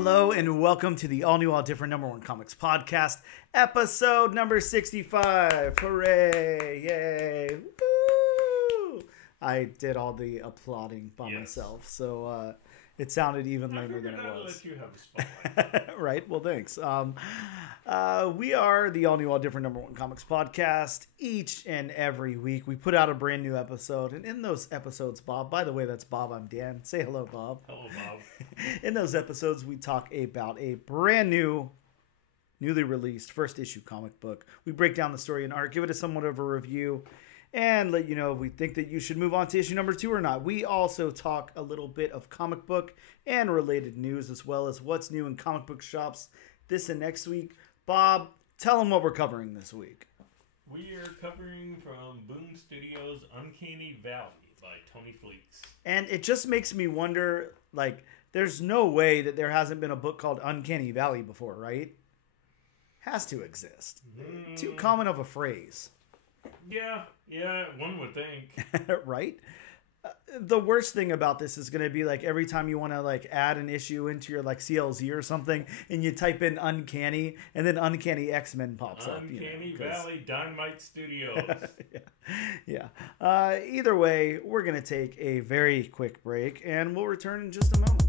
Hello and welcome to the all new, all different number one comics podcast, episode number 65. Hooray! Yay! Woo! I did all the applauding by myself, so it sounded even lamer than it was. Let you have a spotlight. Right? Well, thanks. We are the all new, all different number one comics podcast. Each and every week, we put out a brand new episode, and in those episodes, Bob. By the way, that's Bob. I'm Dan. Say hello, Bob. Hello, Bob. In those episodes, we talk about a brand new, newly released first issue comic book. We break down the story and art, give it a somewhat of a review, and let you know if we think that you should move on to issue number 2 or not. We also talk a little bit of comic book and related news, as well as what's new in comic book shops this and next week. Bob, tell them what we're covering this week. We are covering from Boom Studios' Uncanny Valley by Tony Fleecs. And it just makes me wonder, like, there's no way that there hasn't been a book called Uncanny Valley before, right? Has to exist. Too common of a phrase. Yeah, one would think. Right? The worst thing about this is going to be like every time you want to like add an issue into your like CLZ or something and you type in Uncanny and then Uncanny X-Men pops up. Uncanny Valley Dynamite Studios. Yeah. Either way, we're going to take a very quick break and we'll return in just a moment.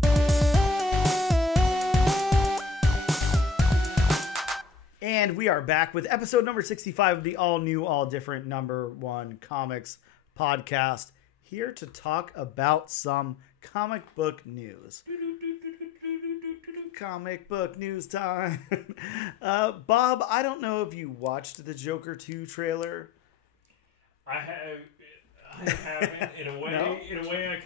And we are back with episode number 65 of the all new, all different number one comics podcast. Here to talk about some comic book news. Comic book news time. Bob, I don't know if you watched the Joker 2 trailer. I haven't. In a way, No? I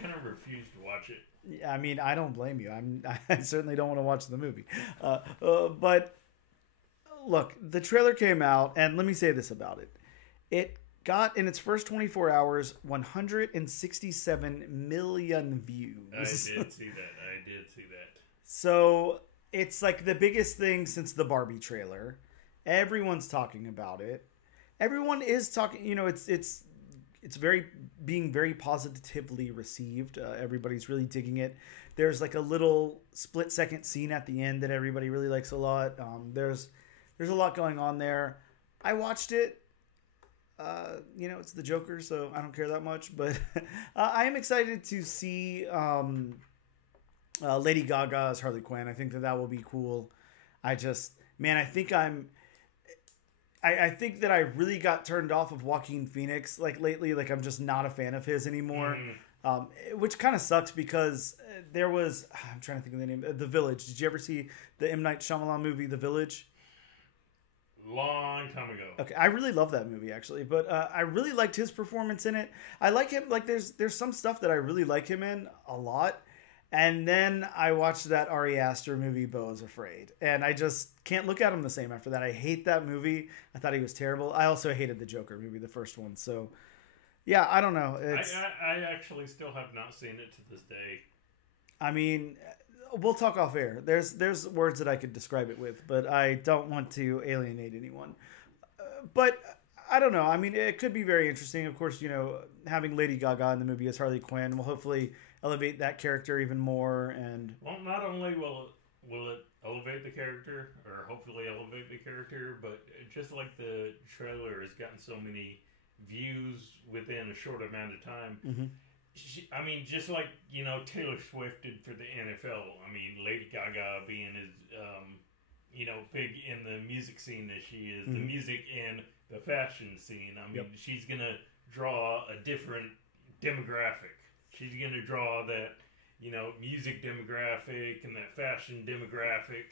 kind of refuse to watch it. I mean, I don't blame you. I certainly don't want to watch the movie. But look, the trailer came out, and let me say this about it. It got, in its first 24 hours, 167 million views. I did see that. So, it's like the biggest thing since the Barbie trailer. Everyone's talking about it. Everyone is talking, it's being very positively received. Everybody's really digging it. There's like a little split-second scene at the end that everybody really likes a lot. There's a lot going on there. I watched it. It's the Joker, so I don't care that much. But I am excited to see Lady Gaga as Harley Quinn. I think that will be cool. I think that I really got turned off of Joaquin Phoenix like lately. Like I'm just not a fan of his anymore, which kind of sucks because there was, I'm trying to think of the name, The Village. Did you ever see the M. Night Shyamalan movie, The Village? Long time ago. Okay, I really love that movie actually, but I really liked his performance in it. I like him. Like there's some stuff that I really like him in a lot, and then I watched that Ari Aster movie, Beau is Afraid, and I just can't look at him the same after that. I hate that movie. I thought he was terrible. I also hated the Joker movie, the first one. So yeah, I don't know. I actually still have not seen it to this day. I mean, we'll talk off air. There's words that I could describe it with, but I don't want to alienate anyone. But I don't know. I mean, it could be very interesting. Of course, having Lady Gaga in the movie as Harley Quinn will hopefully elevate that character even more. And well, not only will it elevate the character, or hopefully elevate the character, but just like the trailer has gotten so many views within a short amount of time. Mm-hmm. I mean, just like, Taylor Swift did for the NFL. I mean, Lady Gaga being as, big in the music scene as she is, the music and the fashion scene. I mean, she's going to draw a different demographic. She's going to draw that, music demographic and that fashion demographic.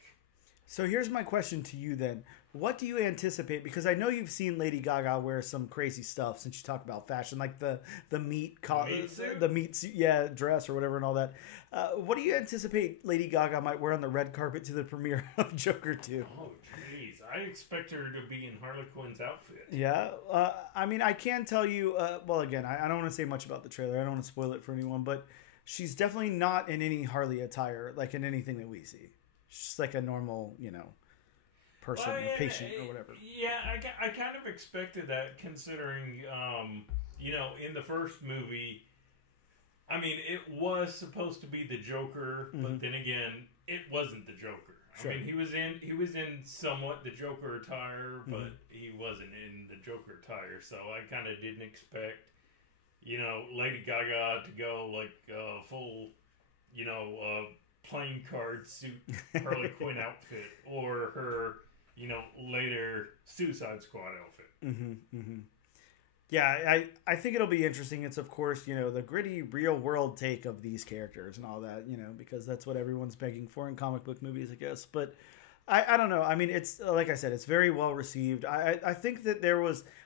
So here's my question to you then. What do you anticipate? Because I know you've seen Lady Gaga wear some crazy stuff since you talk about fashion, like the meat dress or whatever and all that. What do you anticipate Lady Gaga might wear on the red carpet to the premiere of Joker 2? Oh, jeez. I expect her to be in Harley Quinn's outfit. Yeah. I mean, I can tell you, well, again, I don't want to say much about the trailer. I don't want to spoil it for anyone, but she's definitely not in any Harley attire, like in anything that we see. She's just like a normal, person or patient or whatever. Yeah, I kind of expected that considering, in the first movie, I mean, it was supposed to be the Joker, but then again, it wasn't the Joker. Sure. I mean, he was in somewhat the Joker attire, but he wasn't in the Joker attire. So I kind of didn't expect, Lady Gaga to go like full, playing card suit Harley Quinn outfit, or her, later Suicide Squad outfit. Yeah, I think it'll be interesting. It's, of course, the gritty real world take of these characters and all that, because that's what everyone's begging for in comic book movies, I guess. But I don't know. I mean, it's like I said, it's very well received. I think that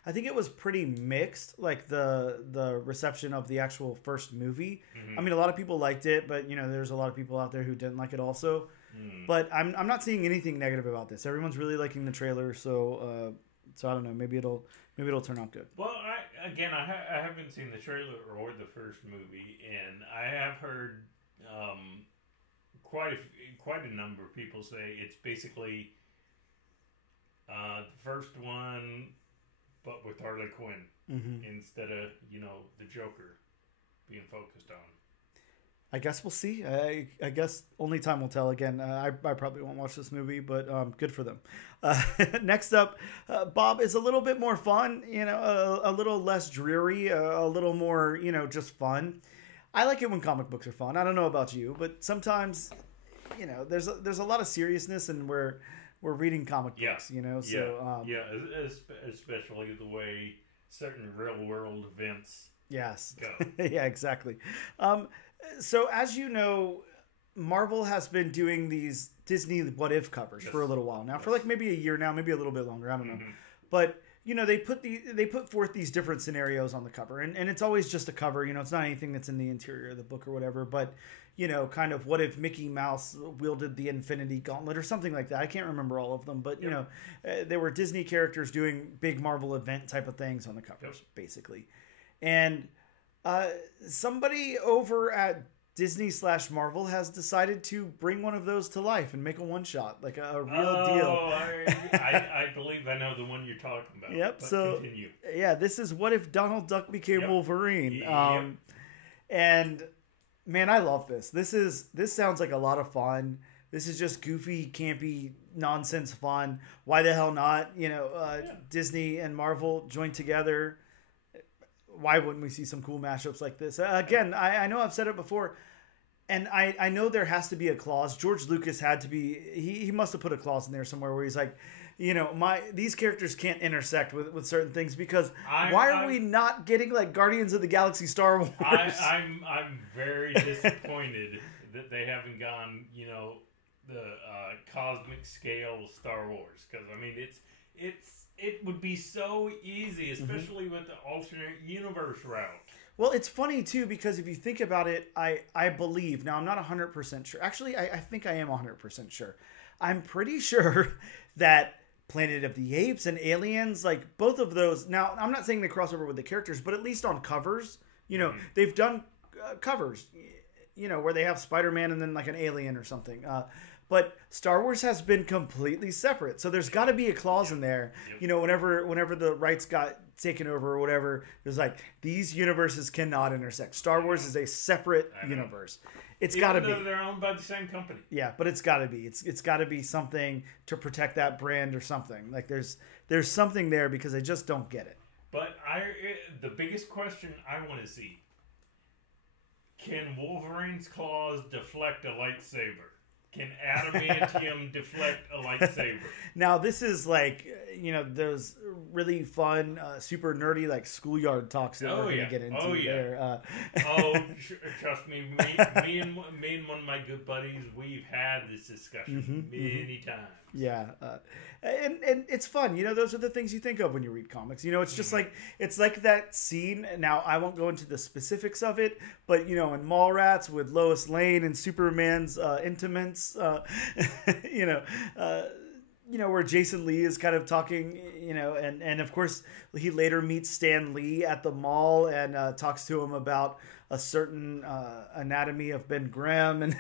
I think it was pretty mixed, like the reception of the actual first movie. I mean, a lot of people liked it, but there's a lot of people out there who didn't like it also. But I'm not seeing anything negative about this. Everyone's really liking the trailer, so I don't know. Maybe it'll turn out good. Well, I haven't seen the trailer or the first movie, and I have heard quite a number of people say it's basically the first one, but with Harley Quinn instead of the Joker being focused on. I guess we'll see. I guess only time will tell. Again, I probably won't watch this movie, but good for them. Next up, Bob is a little bit more fun, a little less dreary, a little more, just fun. I like it when comic books are fun. I don't know about you, but sometimes, there's a lot of seriousness, and we're reading comic books, So especially the way certain real world events. Yes. Go. Yeah, exactly. So as you know, Marvel has been doing these Disney What If covers for a little while now, for like maybe a year now, maybe a little bit longer. I don't know. But, they put forth these different scenarios on the cover, and it's always just a cover. It's not anything that's in the interior of the book or whatever, but, kind of what if Mickey Mouse wielded the Infinity Gauntlet or something like that. I can't remember all of them, but, there were Disney characters doing big Marvel event type of things on the covers, basically. And somebody over at Disney/Marvel has decided to bring one of those to life and make a one-shot, like a real deal. I believe I know the one you're talking about. Yep. But so continue. Yeah, this is What If Donald Duck Became Wolverine. And man, I love this. This sounds like a lot of fun. This is just goofy, campy, nonsense fun. Why the hell not? Disney and Marvel joined together. Why wouldn't we see some cool mashups like this? Again, I know I've said it before, and I know there has to be a clause. George Lucas had to be, he must have put a clause in there somewhere where he's like, these characters can't intersect with certain things, because why are we not getting like Guardians of the Galaxy Star Wars? I'm very disappointed that they haven't gone, the cosmic scale of Star Wars, because I mean it would be so easy, especially with the alternate universe route. Well, it's funny, too, because if you think about it, I believe, now I'm not 100% sure. Actually, I think I am 100% sure. I'm pretty sure that Planet of the Apes and Aliens, like both of those, now I'm not saying they cross over with the characters, but at least on covers, they've done covers, where they have Spider-Man and then like an alien or something. But Star Wars has been completely separate. So there's got to be a clause in there. Whenever the rights got taken over or whatever, there's like, these universes cannot intersect. Star Wars is a separate universe. It's got to be. They're owned by the same company. Yeah, but it's got to be. It's got to be something to protect that brand or something. Like there's something there, because I just don't get it. But the biggest question I want to see, can Wolverine's claws deflect a lightsaber? Can adamantium deflect a lightsaber? Now, this is like, those really fun, super nerdy, like schoolyard talks that we're going to get into there. Trust me, me and one of my good buddies, we've had this discussion many times. Yeah. And it's fun. Those are the things you think of when you read comics. It's just like, it's like that scene. Now, I won't go into the specifics of it, but, in Mallrats with Lois Lane and Superman's intimates, where Jason Lee is kind of talking, and of course he later meets Stan Lee at the mall and talks to him about a certain anatomy of Ben Grimm, and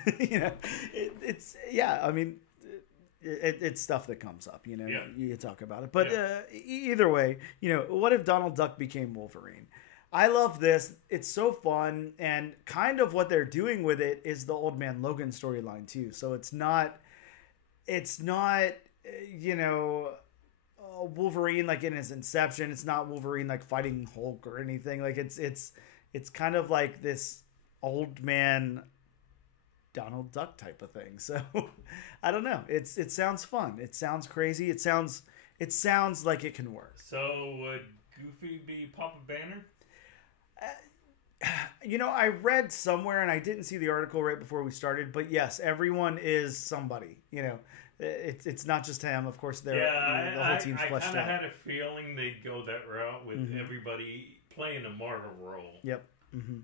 it's stuff that comes up, you talk about it, but either way, what if Donald Duck became Wolverine? I love this. It's so fun, and kind of what they're doing with it is the Old Man Logan storyline too. So it's not, you know, Wolverine like in his inception. It's not Wolverine like fighting Hulk or anything. Like it's kind of like this old man Donald Duck type of thing. So I don't know. It sounds fun. It sounds crazy. It sounds like it can work. So would Goofy be Papa Banner? You know, I read somewhere, and I didn't see the article right before we started, but yes, everyone is somebody. You know, it's not just him. Of course, the whole team's fleshed out. I kind of had a feeling they'd go that route with everybody playing a Marvel role. Yep. Mm-hmm.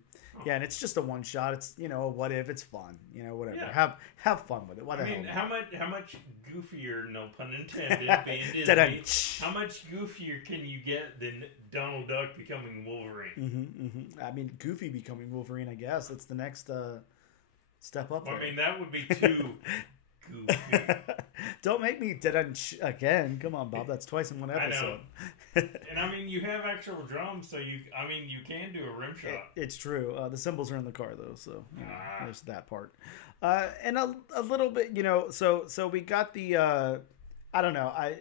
Yeah, and it's just a one shot. It's, you know, what if it's fun? You know, whatever. Yeah. Have fun with it. What the hell? How much goofier, no pun intended, being Disney, how much goofier can you get than Donald Duck becoming Wolverine? I mean, Goofy becoming Wolverine. I guess that's the next step up. Well, I mean, that would be too goofy. Don't make me again. Come on, Bob. That's twice in one episode. I know. And I mean, you have actual drums, so you can do a rim shot. It's true. The cymbals are in the car though, so you know, there's that part. And a little bit, you know. So we got the. I don't know. I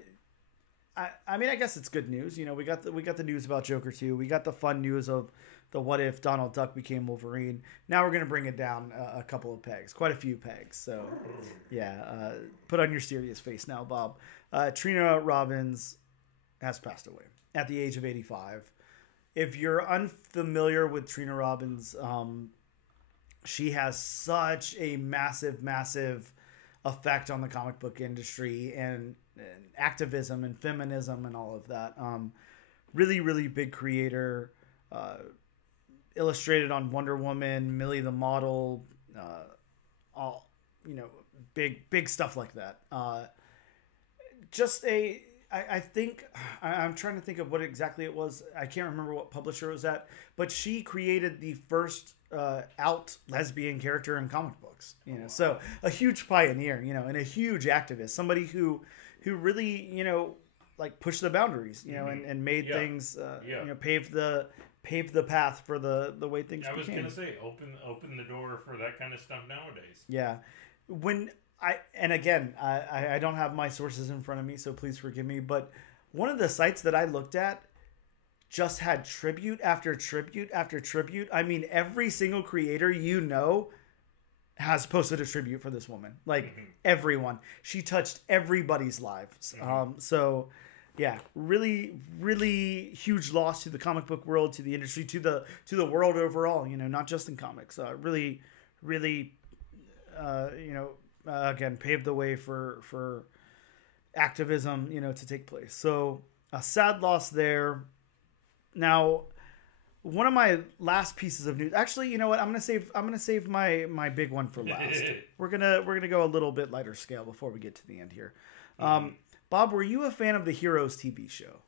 mean, I guess it's good news. You know, we got the news about Joker 2. We got the fun news of the what if Donald Duck became Wolverine. Now we're going to bring it down a couple of pegs, quite a few pegs. So, yeah, put on your serious face now, Bob. Trina Robbins has passed away at the age of 85. If you're unfamiliar with Trina Robbins, she has such a massive, massive effect on the comic book industry and activism and feminism and all of that. Really, really big creator. Illustrated on Wonder Woman, Millie the Model, all, you know, big stuff like that. I think I'm trying to think of what exactly it was. I can't remember what publisher it was at, but she created the first out lesbian character in comic books. You know, so a huge pioneer, you know, and a huge activist, somebody who really, you know, like pushed the boundaries, you know, and made things, you know, paved the path for the way things became. I was going to say, open the door for that kind of stuff nowadays. Yeah. I don't have my sources in front of me, so please forgive me, but one of the sites that I looked at just had tribute after tribute after tribute. I mean, every single creator you know has posted a tribute for this woman. Like, everyone. She touched everybody's lives. So... yeah, really, really huge loss to the comic book world, to the industry, to the world overall. You know, not just in comics. Really, really, you know, again, paved the way for activism, you know, to take place. So a sad loss there. Now, one of my last pieces of news. Actually, you know what? I'm gonna save my big one for last. we're gonna go a little bit lighter scale before we get to the end here. Bob, were you a fan of the Heroes TV show?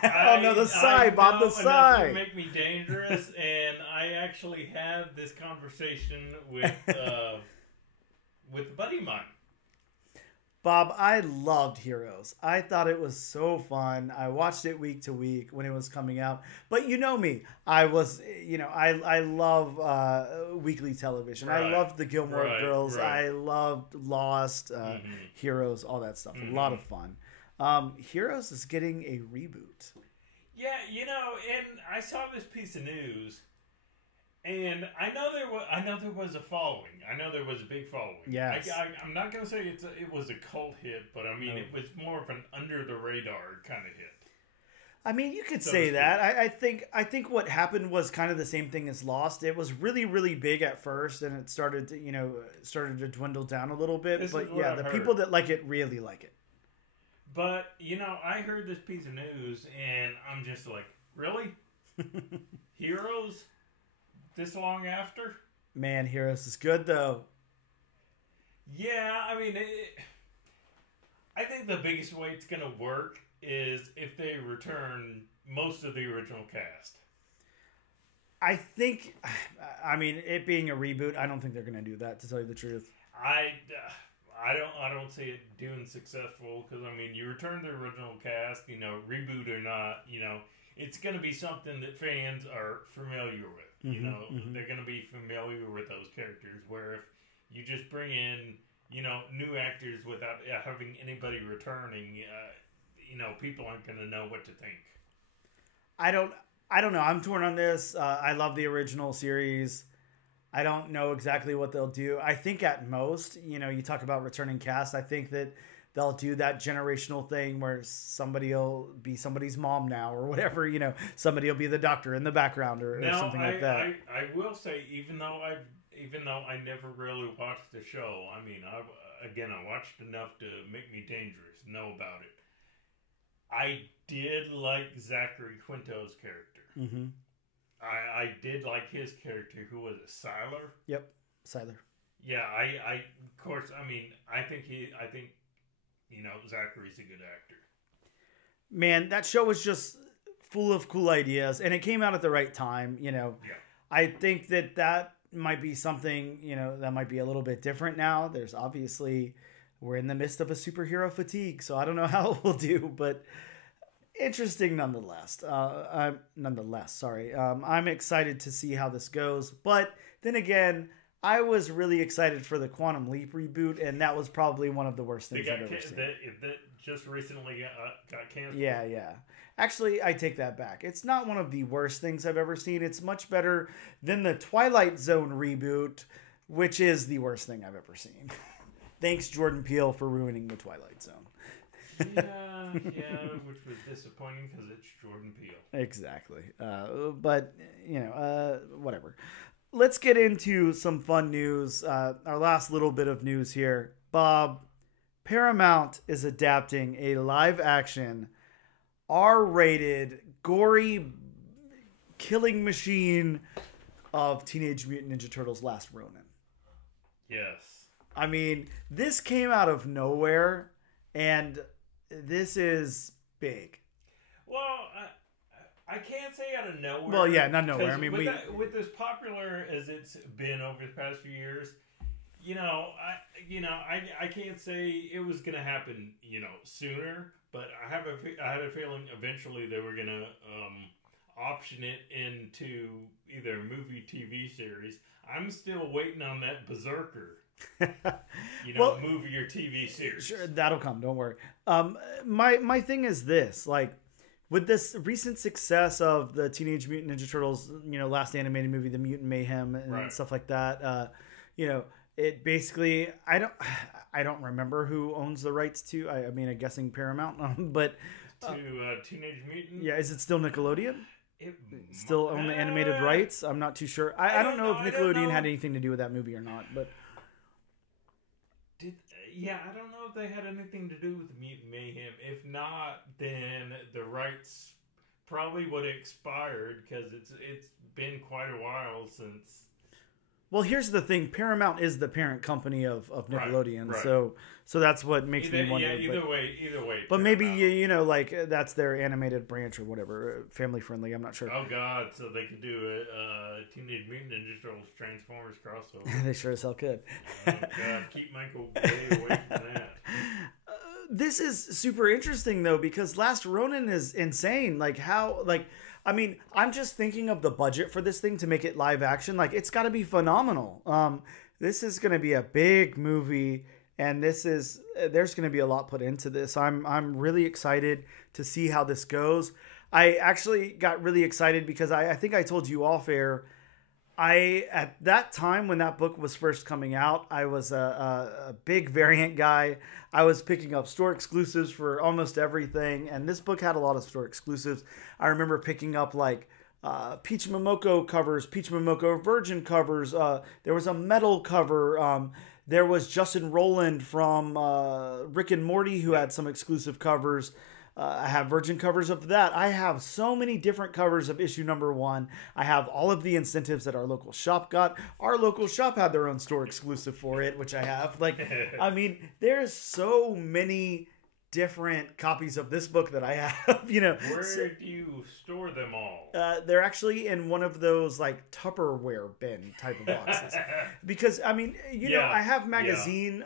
No, the sigh, Bob, the sigh. To make me dangerous, and I actually had this conversation with a buddy of mine. Bob, I loved Heroes. I thought it was so fun. I watched it week to week when it was coming out. But you know me. I was, you know, I love weekly television. Right. I loved the Gilmore Girls. Right. I loved Lost, Heroes, all that stuff. A lot of fun. Heroes is getting a reboot. Yeah, you know, and I saw this piece of news, and I know there was a following. I know there was a big following. Yes. I'm not going to say it was a cult hit, but I mean, it was more of an under the radar kind of hit. I mean, you could say that. I think what happened was kind of the same thing as Lost. It was really, really big at first, and it started to dwindle down a little bit. But yeah, the people that like it really like it. But you know, I heard this piece of news, and I'm just like, really? Heroes? This long after? Man, Heroes is good though. Yeah, I mean, I think the biggest way it's going to work is if they return most of the original cast. I think, I mean, it being a reboot, I don't think they're going to do that, to tell you the truth. I don't see it doing successful because, I mean, you return the original cast, you know, reboot or not, you know, it's going to be something that fans are familiar with. You know, they're going to be familiar with those characters. Where if you just bring in, you know, new actors without having anybody returning, you know, people aren't going to know what to think. I don't know. I'm torn on this. I love the original series. I don't know exactly what they'll do. I think at most, you know, you talk about returning cast. I think that they'll do that generational thing where somebody will be somebody's mom now or whatever, you know, somebody will be the doctor in the background or something like that. I will say, even though I never really watched the show, I mean, I watched enough to make me dangerous, know about it. I did like Zachary Quinto's character. Mm-hmm. I did like his character. Who was it? Siler? Yep, Siler. Yeah, I of course, I mean, I think you know, Zachary's a good actor. Man, that show was just full of cool ideas, and it came out at the right time, you know. Yeah. I think that might be something, you know, that might be a little bit different now. There's obviously, we're in the midst of a superhero fatigue, so I don't know how it will do, but interesting nonetheless. I'm excited to see how this goes, but then again, I was really excited for the Quantum Leap reboot, and that was probably one of the worst things I've ever seen. That just recently got canceled. Yeah. Actually, I take that back. It's not one of the worst things I've ever seen. It's much better than the Twilight Zone reboot, which is the worst thing I've ever seen. Thanks, Jordan Peele, for ruining the Twilight Zone. yeah, which was disappointing because it's Jordan Peele. Exactly. But, you know, whatever. Let's get into some fun news. Our last little bit of news here. Bob, Paramount is adapting a live-action, R-rated, gory killing machine of Teenage Mutant Ninja Turtles' Last Ronin. Yes. I mean, this came out of nowhere, and this is big. Well, I can't say out of nowhere. Well, yeah, not nowhere. I mean, with as popular as it's been over the past few years, I can't say it was going to happen, sooner. But I had a feeling eventually they were going to option it into either a movie, TV series. I'm still waiting on that Berserker. Movie or TV series. Sure, that'll come. Don't worry. My thing is this: like, with this recent success of the Teenage Mutant Ninja Turtles, last animated movie, The Mutant Mayhem, and stuff like that. It basically, I don't remember who owns the rights to. I mean, I'm guessing Paramount, but to Teenage Mutant. Yeah, is it still Nickelodeon? Still own the animated rights? I'm not too sure. I don't know if Nickelodeon had anything to do with that movie or not, but. I don't know if they had anything to do with the Mutant Mayhem. If not, then the rights probably would have expired because it's been quite a while since. Well, here's the thing: Paramount is the parent company of Nickelodeon, right. So that's what makes me wonder. Yeah, either way. But maybe that's their animated branch or whatever, family friendly. I'm not sure. Oh God! So they could do a Teenage Mutant Ninja Turtles Transformers crossover. They sure as hell could. Oh God! Keep Michael Bay away from that. This is super interesting though because Last Ronin is insane. I'm just thinking of the budget for this thing to make it live action. Like, it's got to be phenomenal. This is going to be a big movie, and there's going to be a lot put into this. I'm really excited to see how this goes. I actually got really excited because I think I told you off air. At that time when that book was first coming out, I was a big variant guy. I was picking up store exclusives for almost everything, and this book had a lot of store exclusives. I remember picking up Peach Momoko covers, Peach Momoko Virgin covers. There was a metal cover. There was Justin Roiland from Rick and Morty who had some exclusive covers. I have Virgin covers of that. I have so many different covers of issue number 1. I have all of the incentives that our local shop got. Our local shop had their own store exclusive for it, which I have. There's so many different copies of this book that I have. Where do you store them all? They're actually in one of those Tupperware bin type of boxes. Because I have magazine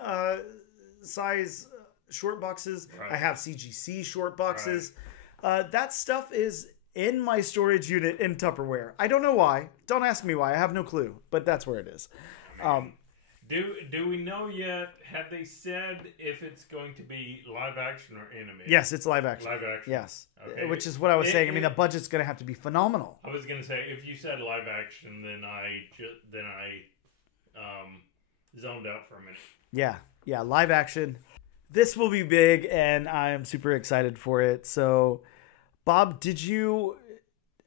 size short boxes. Right. I have CGC short boxes. Right. That stuff is in my storage unit in Tupperware. I don't know why. Don't ask me why. I have no clue, but that's where it is. Do we know yet? Have they said if it's going to be live action or animated? Yes, it's live action. Live action. Yes, okay. Which is what I was saying. I mean, the budget's going to have to be phenomenal. I was going to say, if you said live action, then I zoned out for a minute. Yeah, live action. This will be big, and I'm super excited for it. So, Bob, did you?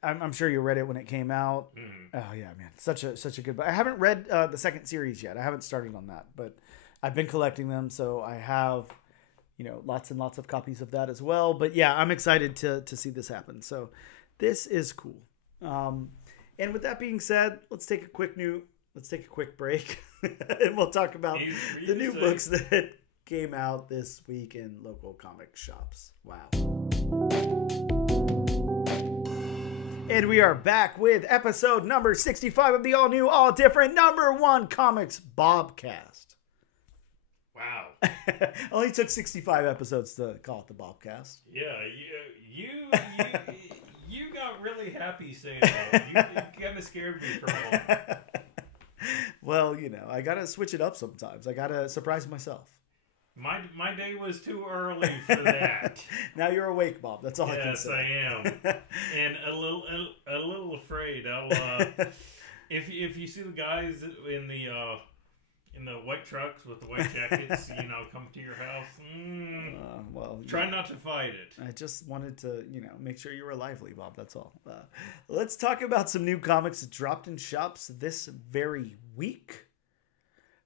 I'm sure you read it when it came out. Oh yeah, man, such a good book. I haven't read the second series yet. I haven't started on that, but I've been collecting them, so I have, lots and lots of copies of that as well. But yeah, I'm excited to see this happen. So this is cool. And with that being said, let's take a quick break, and we'll talk about the new books that came out this week in local comic shops. Wow. And we are back with episode number 65 of the all new, all different #1 Comics Bobcast. Wow. Only took 65 episodes to call it the Bobcast. Yeah, you got really happy saying that. You kind of scared me for a moment. Well, I got to switch it up sometimes. I got to surprise myself. My day was too early for that. Now you're awake, Bob. That's all I can say. Yes, I am, and a little afraid. I'll if you see the guys in the white trucks with the white jackets, come to your house. Well, try not to fight it. I just wanted to, make sure you were lively, Bob. That's all. Let's talk about some new comics that dropped in shops this very week.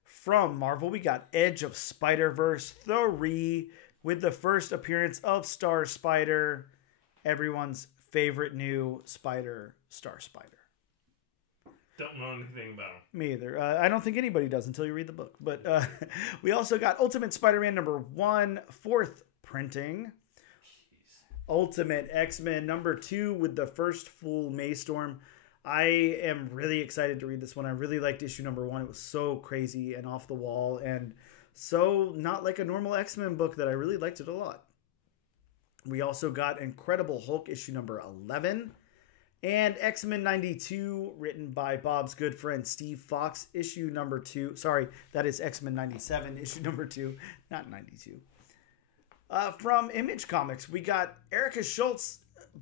From Marvel, we got Edge of Spider-Verse 3 with the first appearance of Star Spider, everyone's favorite new Spider, Star Spider. Don't know anything about him. Me either. I don't think anybody does until you read the book. But we also got Ultimate Spider-Man #1, 4th printing. Jeez. Ultimate X-Men #2 with the first full Maystorm. I am really excited to read this one. I really liked issue #1. It was so crazy and off the wall and so not like a normal X-Men book that I really liked it a lot. We also got Incredible Hulk issue #11 and X-Men 92 written by Bob's good friend Steve Fox issue #2. Sorry, that is X-Men 97 issue #2, not 92. From Image Comics, we got Erica Schultz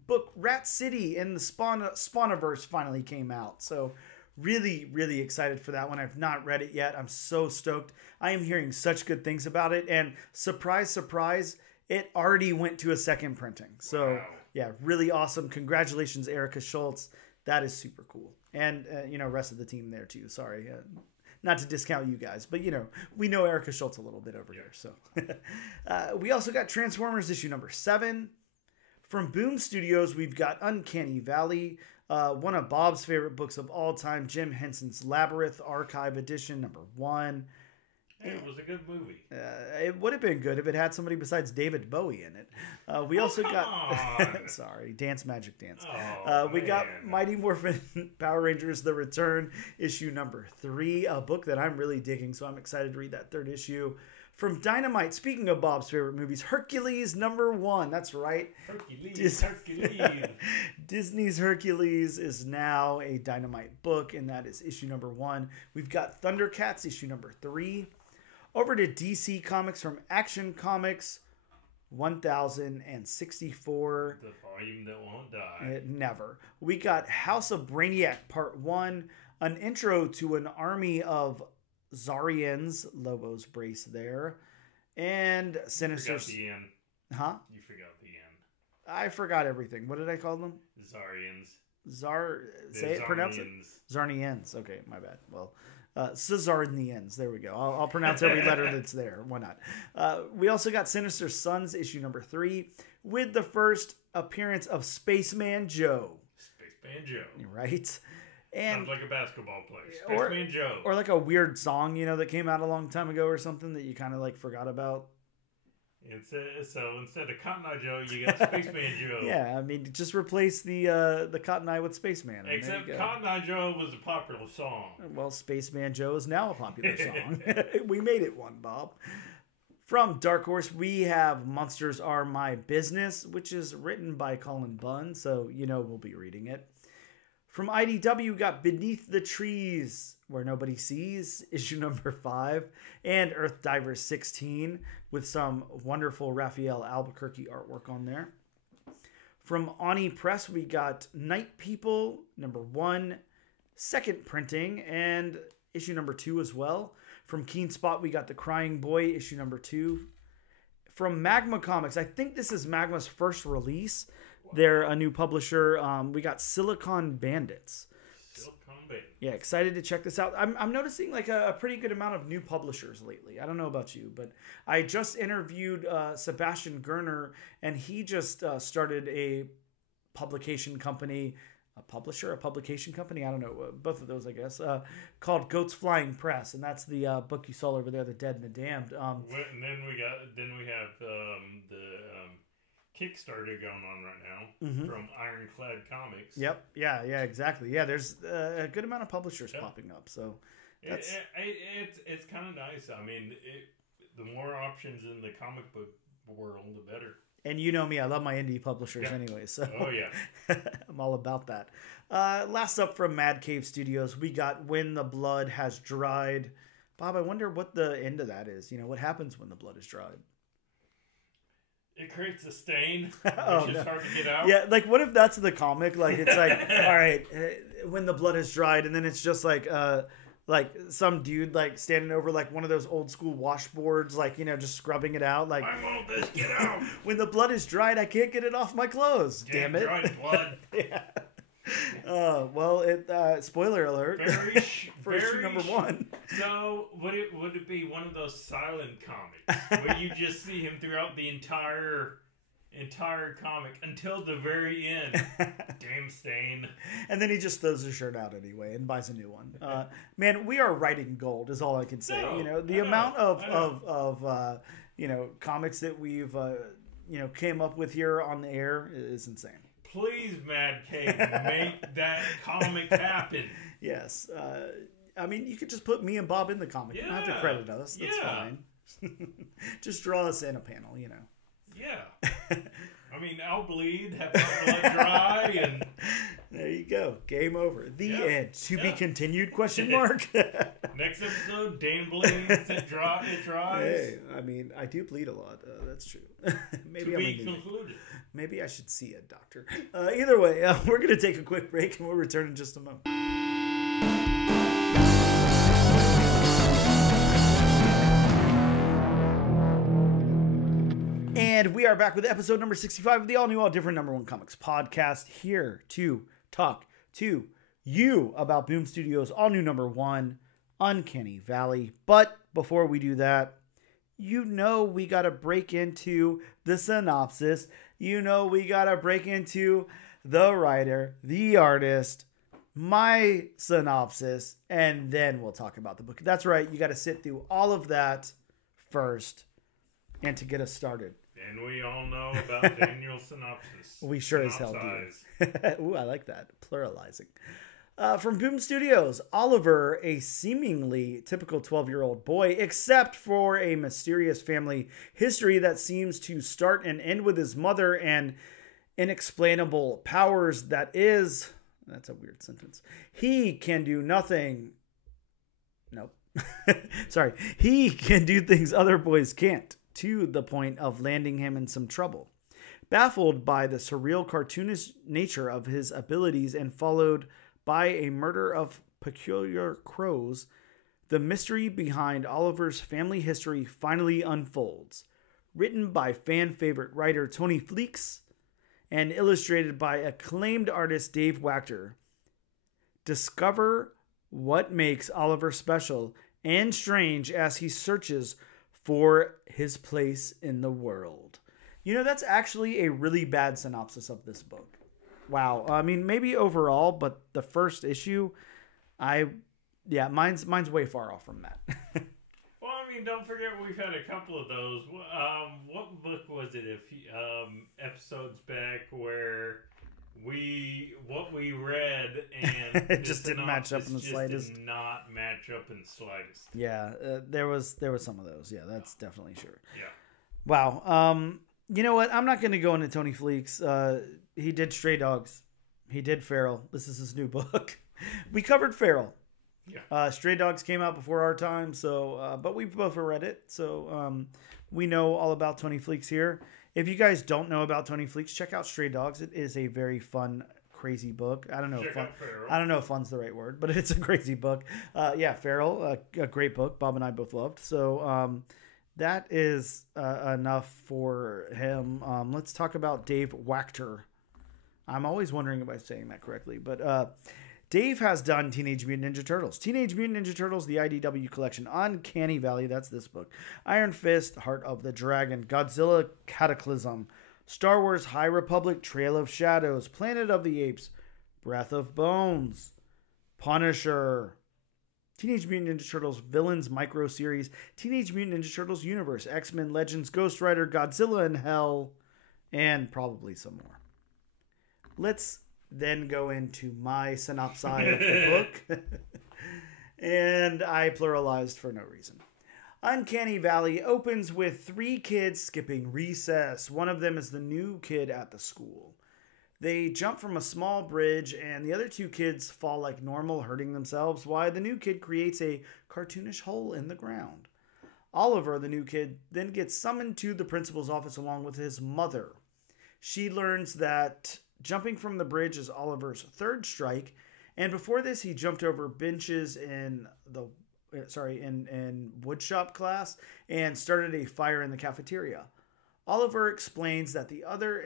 book Rat City in the Spawniverse finally came out. So really, really excited for that one. I've not read it yet. I'm so stoked. I am hearing such good things about it. And surprise, surprise, it already went to a second printing. So wow. Yeah, really awesome. Congratulations, Erica Schultz. That is super cool. And, rest of the team there too. Sorry. Not to discount you guys, but we know Erica Schultz a little bit over here. So we also got Transformers issue #7. From Boom Studios, we've got Uncanny Valley, one of Bob's favorite books of all time, Jim Henson's Labyrinth Archive Edition #1. It was a good movie. It would have been good if it had somebody besides David Bowie in it. We also got... Sorry, Dance Magic Dance. We got Mighty Morphin Power Rangers The Return, issue #3, a book that I'm really digging, so I'm excited to read that 3rd issue. From Dynamite, speaking of Bob's favorite movies, Hercules #1. That's right. Hercules. Disney's Hercules is now a Dynamite book, and that is issue #1. We've got Thundercats issue #3. Over to DC Comics from Action Comics 1064. The volume that won't die. Never. We got House of Brainiac Part 1, an intro to an army of Zarians, Lobo's brace there, and Sinister. You forgot the end. Huh? You forgot the end. I forgot everything. What did I call them? Zarians. Say it. Pronounce it. Zarnians. Okay, my bad. Well, Cesarnians. There we go. I'll pronounce every letter that's there. Why not? We also got Sinister Sons issue #3 with the first appearance of Spaceman Joe. Spaceman Joe. Right. And sounds like a basketball player. Spaceman Joe. Or like a weird song, that came out a long time ago or something that you kind of like forgot about. So instead of Cotton Eye Joe, you got Spaceman Joe. Yeah, I mean, just replace the Cotton Eye with Spaceman. Except Cotton Eye Joe was a popular song. Well, Spaceman Joe is now a popular song. We made it one, Bob. From Dark Horse, we have Monsters Are My Business, which is written by Colin Bunn, so you know we'll be reading it. From IDW, we got Beneath the Trees, Where Nobody Sees, issue number 5, and Earth Divers 16, with some wonderful Raphael Albuquerque artwork on there. From Oni Press, we got Night People, number 1, second printing, and issue number 2 as well. From Keen Spot, we got The Crying Boy, issue number 2. From Magma Comics, I think this is Magma's first release. They're a new publisher. We got Silicon Bandits. Yeah, excited to check this out. I'm noticing like a pretty good amount of new publishers lately. I don't know about you, but I just interviewed Sebastian Gerner, and he just started a publication company. A publication company, I don't know, both of those, I guess, called Goats Flying Press, and that's the book you saw over there, The Dead and the Damned. And then we have the Kickstarter going on right now from Ironclad Comics. Yep, yeah, exactly. Yeah, there's a good amount of publishers popping up, so that's... It's kind of nice. I mean, the more options in the comic book world, the better. And you know me, I love my indie publishers anyway, so I'm all about that. Last up from Mad Cave Studios, we got When the Blood Has Dried. Bob, I wonder what the end of that is. You know, what happens when the blood is dried? It creates a stain, which is hard to get out. Yeah, like what if that's the comic? Like it's like, all right, when the blood has dried, and then it's just like some dude like standing over like one of those old school washboards, like, you know, just scrubbing it out. Like, I want this, get out. When the blood is dried, I can't get it off my clothes. Damn it. Dried blood. Yeah. Well, spoiler alert for issue number 1. So would it be one of those silent comics where you just see him throughout the entire comic until the very end? Damn stain. And then he just throws his shirt out anyway and buys a new one. Man, we are writing gold is all I can say. You know, the amount of you know, comics that we've you know, came up with here on the air is insane. Please, Mad Cave, make that comic happen. Yes. I mean, you could just put me and Bob in the comic. You don't have to credit us. That's fine. Just draw us in a panel, you know. Yeah. I mean, I'll bleed, have my blood dry, and... There you go. Game over. The end. To be continued, question mark? Next episode, Dan bleeds, it dries. Hey, I mean, I do bleed a lot. That's true. Maybe to be concluded. Maybe I should see a doctor. Either way, we're going to take a quick break, and we'll return in just a moment. And we are back with episode number 65 of the all-new, all-different number 1 comics podcast, here to talk to you about Boom Studios' all-new number 1, Uncanny Valley. But before we do that, you know we got to break into the synopsis. You know we got to break into the writer, the artist, my synopsis, and then we'll talk about the book. That's right, you got to sit through all of that first and to get us started. And we all know about Daniel's synopsis. We sure as hell do. Ooh, I like that. Pluralizing. From Boom Studios, Oliver, a seemingly typical 12-year-old boy, except for a mysterious family history that seems to start and end with his mother and inexplainable powers that is... That's a weird sentence. He can do nothing... Nope. Sorry. He can do things other boys can't, to the point of landing him in some trouble. Baffled by the surreal cartoonish nature of his abilities and followed by a murder of peculiar crows, the mystery behind Oliver's family history finally unfolds. Written by fan favorite writer Tony Fleecs and illustrated by acclaimed artist Dave Wachter. Discover what makes Oliver special and strange as he searches for his place in the world. You know, that's actually a really bad synopsis of this book. Wow. I mean, maybe overall, but the first issue, mine's way far off from that. Well, I mean, don't forget we've had a couple of those. What book was it? Episodes back where what we read and it just didn't match up in the slightest. Did not match up in the slightest. Yeah, there was some of those. Yeah, that's definitely sure. Yeah. Wow. You know what? I'm not going to go into Tony Fleecs. He did Stray Dogs. He did Feral. This is his new book. We covered Feral. Yeah. Stray Dogs came out before our time, so but we both read it, so we know all about Tony Fleecs here. If you guys don't know about Tony Fleecs, check out Stray Dogs. It is a very fun, crazy book. I don't know if fun's the right word, but it's a crazy book. Yeah, Feral, a great book. Bob and I both loved. So that is enough for him. Let's talk about Dave Wachter. I'm always wondering if I'm saying that correctly, but Dave has done Teenage Mutant Ninja Turtles. Teenage Mutant Ninja Turtles, the IDW collection. Uncanny Valley, that's this book. Iron Fist, Heart of the Dragon. Godzilla Cataclysm. Star Wars High Republic, Trail of Shadows. Planet of the Apes. Breath of Bones. Punisher. Teenage Mutant Ninja Turtles Villains Micro Series. Teenage Mutant Ninja Turtles Universe. X-Men Legends, Ghost Rider, Godzilla in Hell. And probably some more. Let's then go into my synopsis of the book. And I pluralized for no reason. Uncanny Valley opens with 3 kids skipping recess. One of them is the new kid at the school. They jump from a small bridge, and the other 2 kids fall like normal, hurting themselves, while the new kid creates a cartoonish hole in the ground. Oliver, the new kid, then gets summoned to the principal's office along with his mother. She learns that jumping from the bridge is Oliver's 3rd strike, and before this he jumped over benches in woodshop class and started a fire in the cafeteria. Oliver explains the other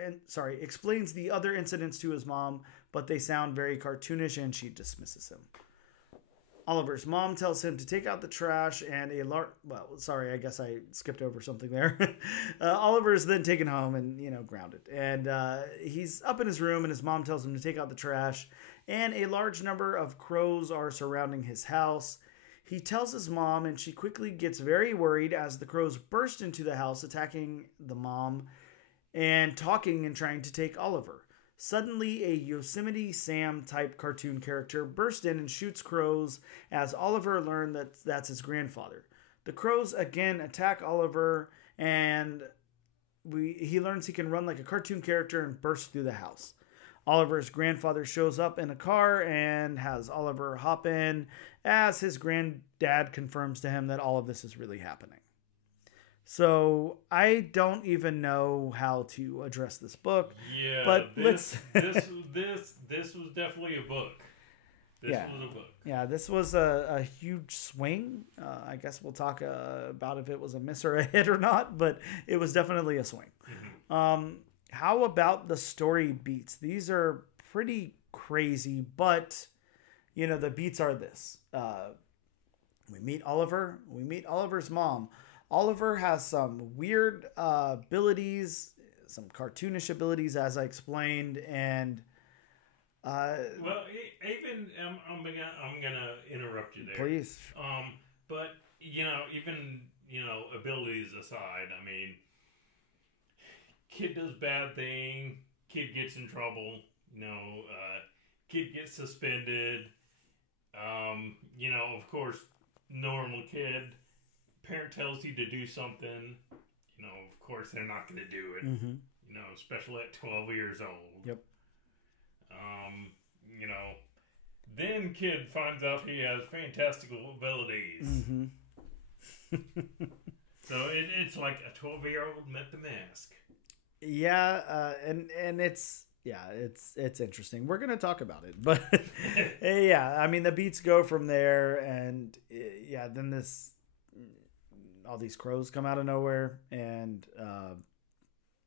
incidents to his mom, but they sound very cartoonish and she dismisses him. Oliver's mom tells him to take out the trash and I guess I skipped over something there. Oliver's then taken home and, grounded. And he's up in his room and his mom tells him to take out the trash. And a large number of crows are surrounding his house. He tells his mom and she quickly gets very worried as the crows burst into the house, attacking the mom and talking and trying to take Oliver. Suddenly, a Yosemite Sam type cartoon character bursts in and shoots crows as Oliver learns that that's his grandfather. The crows again attack Oliver and he learns he can run like a cartoon character and burst through the house. Oliver's grandfather shows up in a car and has Oliver hop in as his granddad confirms to him that all of this is really happening. So I don't even know how to address this book. Yeah, but this was definitely a book. This was a book. Yeah, this was a huge swing. I guess we'll talk about if it was a miss or a hit or not, but it was definitely a swing. Mm-hmm. How about the story beats? These are pretty crazy, but the beats are this. We meet Oliver. We meet Oliver's mom. Oliver has some weird abilities, some cartoonish abilities, as I explained, and even I'm gonna interrupt you there, please. But even abilities aside, I mean, kid does bad thing, kid gets in trouble, kid gets suspended, of course, normal kid. Parent tells you to do something, of course they're not going to do it, mm-hmm. Especially at 12 years old. Yep. Then kid finds out he has fantastical abilities. Mm-hmm. So it's like a 12-year-old met the mask. Yeah, and it's interesting. We're going to talk about it, but yeah, I mean the beats go from there, and then all these crows come out of nowhere, and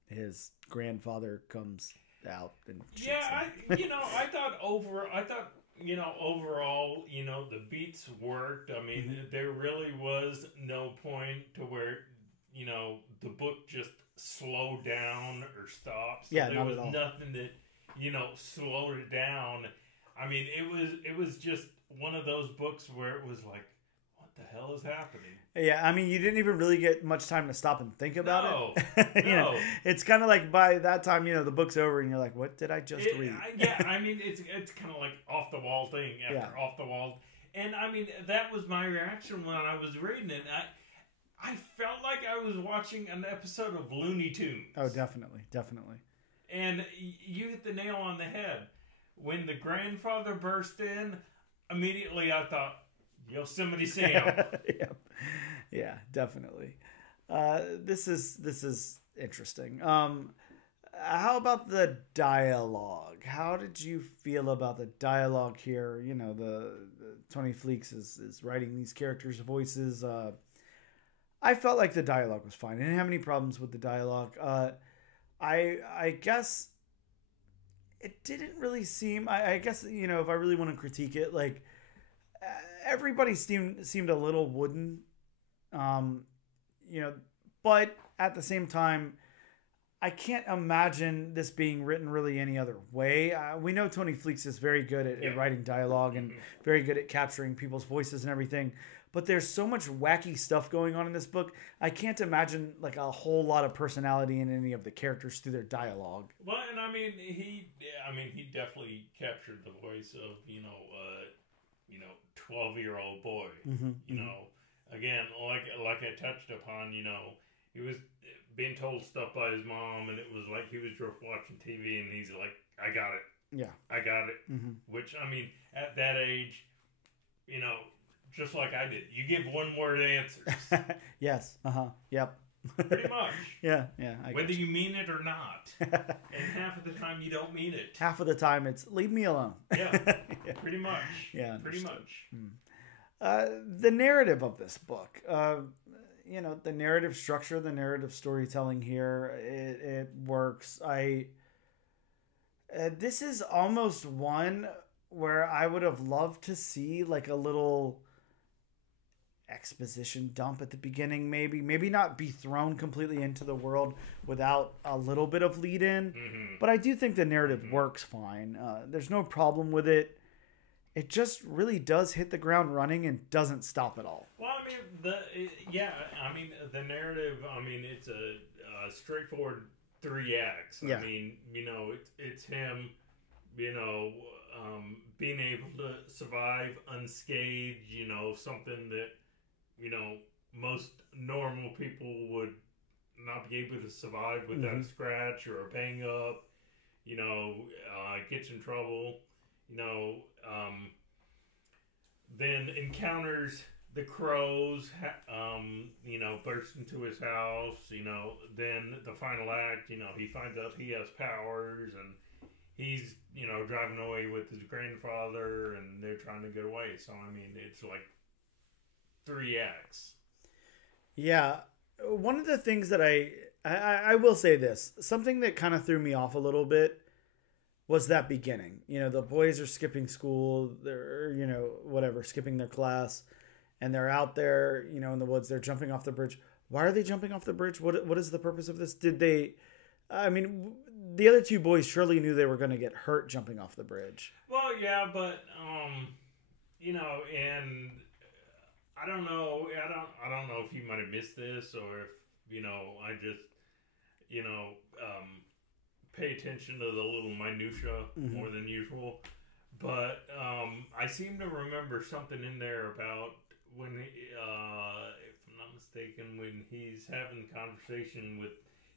his grandfather comes out and shoots them. I thought overall, the beats worked. I mean, mm-hmm. there really was no point to where, the book just slowed down or stopped. So yeah, there not was at all. Nothing that, slowed it down. I mean, it was just one of those books where it was like, what the hell is happening? Yeah, I mean, you didn't even really get much time to stop and think about it. No. You know, it's kind of like by that time, you know, the book's over and you're like, what did I just read? Yeah, I mean, it's kind of like off the wall thing after off the wall. And I mean, that was my reaction when I was reading it. I felt like I was watching an episode of Looney Tunes. Oh, definitely. Definitely. And you hit the nail on the head. When the grandfather burst in, immediately I thought, Yosemite Sam. Yeah, definitely. This is interesting. How about the dialogue? How did you feel about the dialogue here? You know, the Tony Fleecs is writing these characters' voices. I felt like the dialogue was fine. I didn't have any problems with the dialogue. I guess it didn't really seem. I guess, you know, if I really want to critique it, like everybody seemed a little wooden. You know, but at the same time, I can't imagine this being written really any other way. We know Tony Fleecs is very good at writing dialogue and very good at capturing people's voices and everything. But there's so much wacky stuff going on in this book. I can't imagine like a whole lot of personality in any of the characters through their dialogue. Well, and I mean, he definitely captured the voice of, 12-year-old boy. You know, again, like I touched upon, you know, he was being told stuff by his mom, and it was like he was just watching TV, and he's like, I got it. Yeah. I got it. Which, I mean, at that age, you know, just like I did, you give one-word answers. Yes. Yep. Pretty much. Yeah. Whether you mean it or not. And half of the time, you don't mean it. Half of the time, it's leave me alone. Yeah. Pretty much. Yeah. Pretty much. The narrative of this book, you know, the narrative structure, the narrative storytelling here, it works. This is almost one where I would have loved to see like a little exposition dump at the beginning, maybe not be thrown completely into the world without a little bit of lead in. But I do think the narrative works fine. There's no problem with it. It just really does hit the ground running and doesn't stop at all. Well, I mean, the narrative, I mean, it's a straightforward 3 acts. Yeah. I mean, you know, it's him, you know, being able to survive unscathed, you know, something that, you know, most normal people would not be able to survive without a scratch or a bang up, you know, gets in trouble, you know, then encounters the crows, you know, bursts into his house, you know, then the final act, you know, he finds out he has powers and he's, you know, driving away with his grandfather and they're trying to get away. So, I mean, it's like 3 acts. Yeah. One of the things that I will say this, something that kind of threw me off a little bit was that beginning. You know, the boys are skipping school, they're, you know, whatever, skipping their class, and they're out there, you know, in the woods, they're jumping off the bridge. Why are they jumping off the bridge? What is the purpose of this? I mean, the other 2 boys surely knew they were going to get hurt jumping off the bridge. Well, yeah, but, you know, and I don't know if you might have missed this or if, you know, I just, you know, pay attention to the little minutia more than usual. But I seem to remember something in there about when, if I'm not mistaken, when he's having a conversation with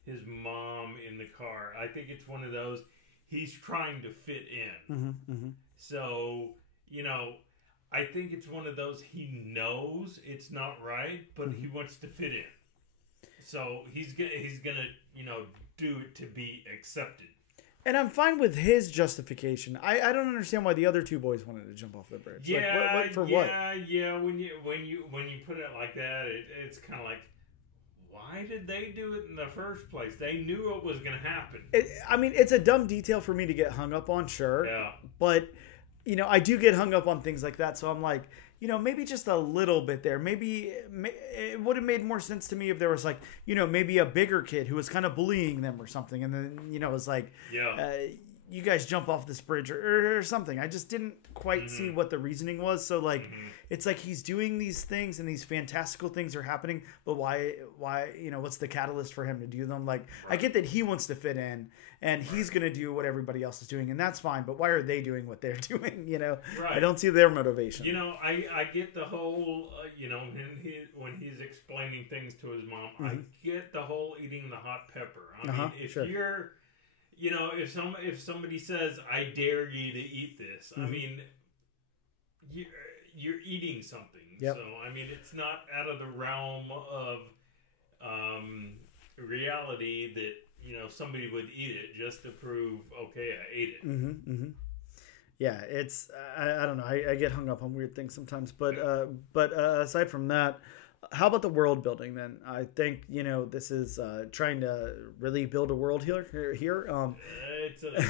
his mom in the car. I think it's one of those, he's trying to fit in. So, you know, I think it's one of those, he knows it's not right, but he wants to fit in. So he's gonna, you know, do it to be accepted. And I'm fine with his justification. I don't understand why the other 2 boys wanted to jump off the bridge. Yeah, like, what? Yeah. When you put it like that, it's kind of like, why did they do it in the first place? They knew it was going to happen. I mean, it's a dumb detail for me to get hung up on, sure. Yeah. But, you know, I do get hung up on things like that. So I'm like, you know, maybe just a little bit there. Maybe it would have made more sense to me if there was like, you know, maybe a bigger kid who was kind of bullying them or something. And then, you know, it was like, you guys jump off this bridge or something. I just didn't quite see what the reasoning was. So like, it's like he's doing these things and these fantastical things are happening, but why, what's the catalyst for him to do them? Like, I get that he wants to fit in and he's going to do what everybody else is doing, and that's fine, but why are they doing what they're doing? I don't see their motivation. I get the whole, when he's explaining things to his mom, I get the whole eating the hot pepper. I mean, if you're, if somebody says, I dare you to eat this, I mean, you're eating something. Yep. So, I mean, it's not out of the realm of reality that, somebody would eat it just to prove, okay, I ate it. Yeah, it's, I don't know. I get hung up on weird things sometimes. But aside from that, how about the world building then? I think, this is trying to really build a world here. It's a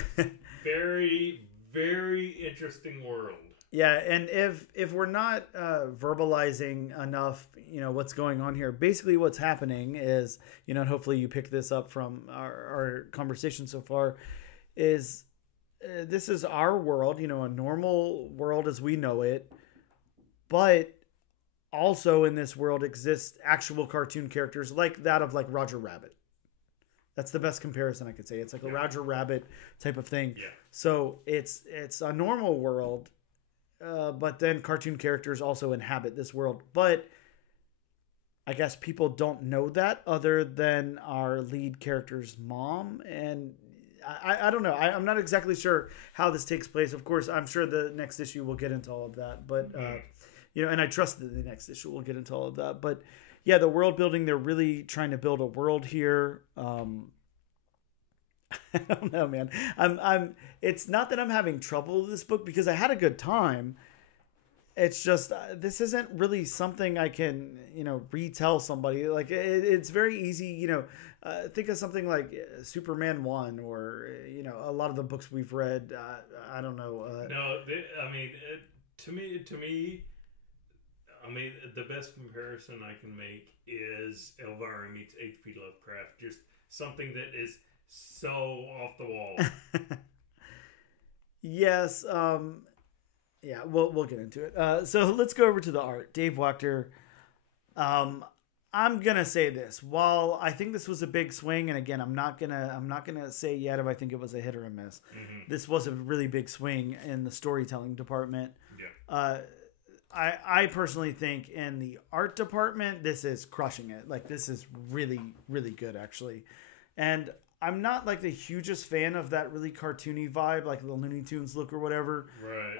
very, very interesting world. Yeah, and if we're not verbalizing enough, what's going on here, basically what's happening is, and hopefully you pick this up from our conversation so far, is this is our world, a normal world as we know it, but also in this world exist actual cartoon characters like that of like Roger Rabbit. That's the best comparison I could say. It's like a Roger Rabbit type of thing. Yeah. So it's a normal world, but then cartoon characters also inhabit this world. But I guess people don't know that other than our lead character's mom. And I don't know. I'm not exactly sure how this takes place. Of course, I'm sure the next issue will get into all of that. But, and I trust that the next issue will get into all of that. But, yeah, the world building, they're really trying to build a world here. I don't know, man. It's not that I'm having trouble with this book because I had a good time. It's just this isn't really something I can, retell somebody. Like it's very easy, think of something like Superman 1 or, a lot of the books we've read. I don't know. To me, the best comparison I can make is Elvira meets H.P. Lovecraft. Just something that is so off the wall. Yes. Yeah, we'll get into it. So let's go over to the art. Dave Wachter. I'm gonna say this. While I think this was a big swing, and again, I'm not gonna say yet if I think it was a hit or a miss. This was a really big swing in the storytelling department. Yeah. I personally think in the art department, this is crushing it. Like this is really, really good actually. And I'm not like the hugest fan of that really cartoony vibe, like the Looney Tunes look or whatever. Right.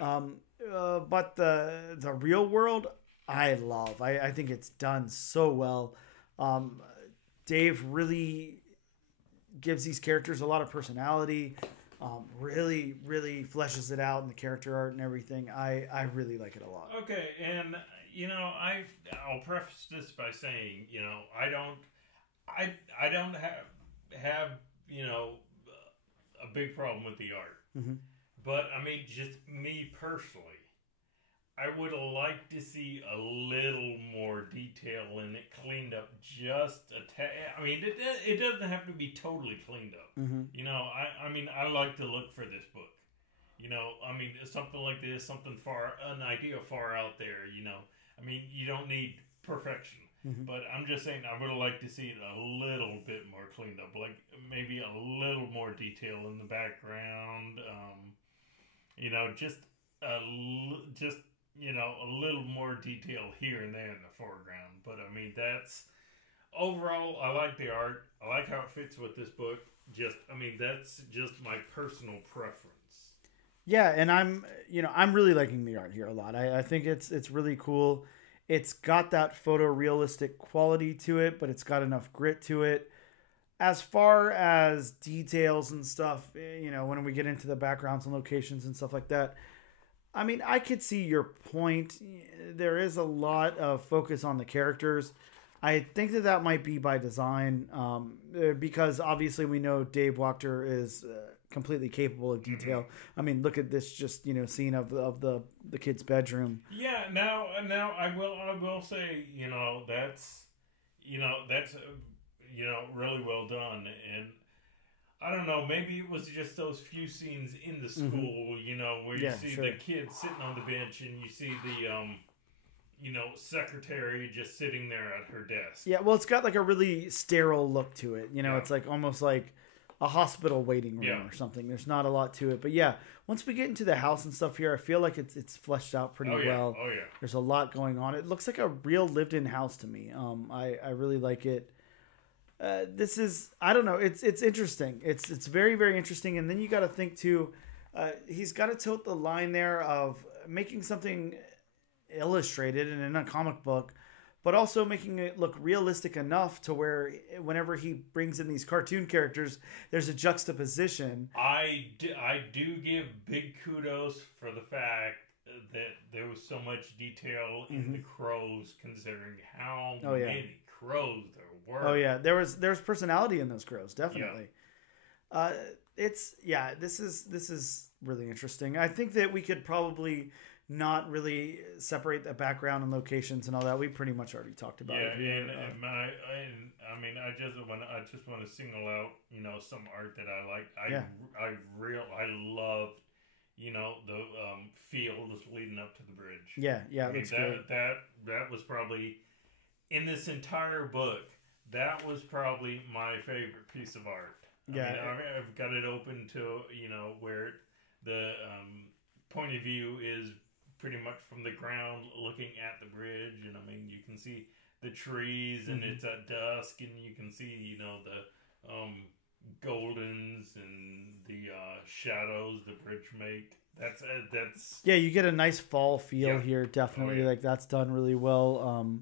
But the real world, I love. I think it's done so well. Dave really gives these characters a lot of personality. Really, really fleshes it out in the character art and everything. I really like it a lot. Okay, and I'll preface this by saying, I don't have a big problem with the art. But just me personally, I would have liked to see a little more detail in it, cleaned up just a tad. It doesn't have to be totally cleaned up. I like to look for this book. Something like this, an idea far out there. You don't need perfection. But I'm just saying, I would have liked to see it a little bit more cleaned up, like maybe a little more detail in the background. A little more detail here and there in the foreground. But that's overall. I like the art. I like how it fits with this book. That's just my personal preference. Yeah, and I'm really liking the art here a lot. I think it's really cool. It's got that photorealistic quality to it, but it's got enough grit to it. As far as details and stuff, when we get into the backgrounds and locations and stuff like that, I could see your point. There is a lot of focus on the characters. I think that might be by design, because obviously we know Dave Wachter is completely capable of detail. Look at this scene of the kid's bedroom. Yeah. Now I will say that's really well done, and I don't know. Maybe it was just those few scenes in the school, you know, where you see the kid sitting on the bench and you see the, you know, secretary just sitting there at her desk. Yeah, well, it's got like a really sterile look to it. You know, it's like almost like a hospital waiting room or something. There's not a lot to it. But yeah, once we get into the house and stuff here, I feel like it's fleshed out pretty well. Oh, yeah. There's a lot going on. It looks like a real lived-in house to me. I really like it. This is, I don't know, it's interesting. It's very, very interesting. And then you got to think too, he's got to tote the line there of making something illustrated and in a comic book, but also making it look realistic enough to where whenever he brings in these cartoon characters, there's a juxtaposition. I do give big kudos for the fact that there was so much detail in the crows, considering how many crows there were. Oh yeah, there's personality in those crows, definitely. This is really interesting. I think that we could probably not really separate the background and locations and all that. We pretty much already talked about it. I just want to single out, you know, some art that I like. I loved, you know, the fields leading up to the bridge. It looks great. That was probably, in this entire book, that was probably my favorite piece of art. I've got it open to, you know, where the point of view is pretty much from the ground looking at the bridge, and I mean you can see the trees and it's at dusk and you can see, you know, the goldens and the shadows the bridge make. That's you get a nice fall feel here, definitely. Like that's done really well.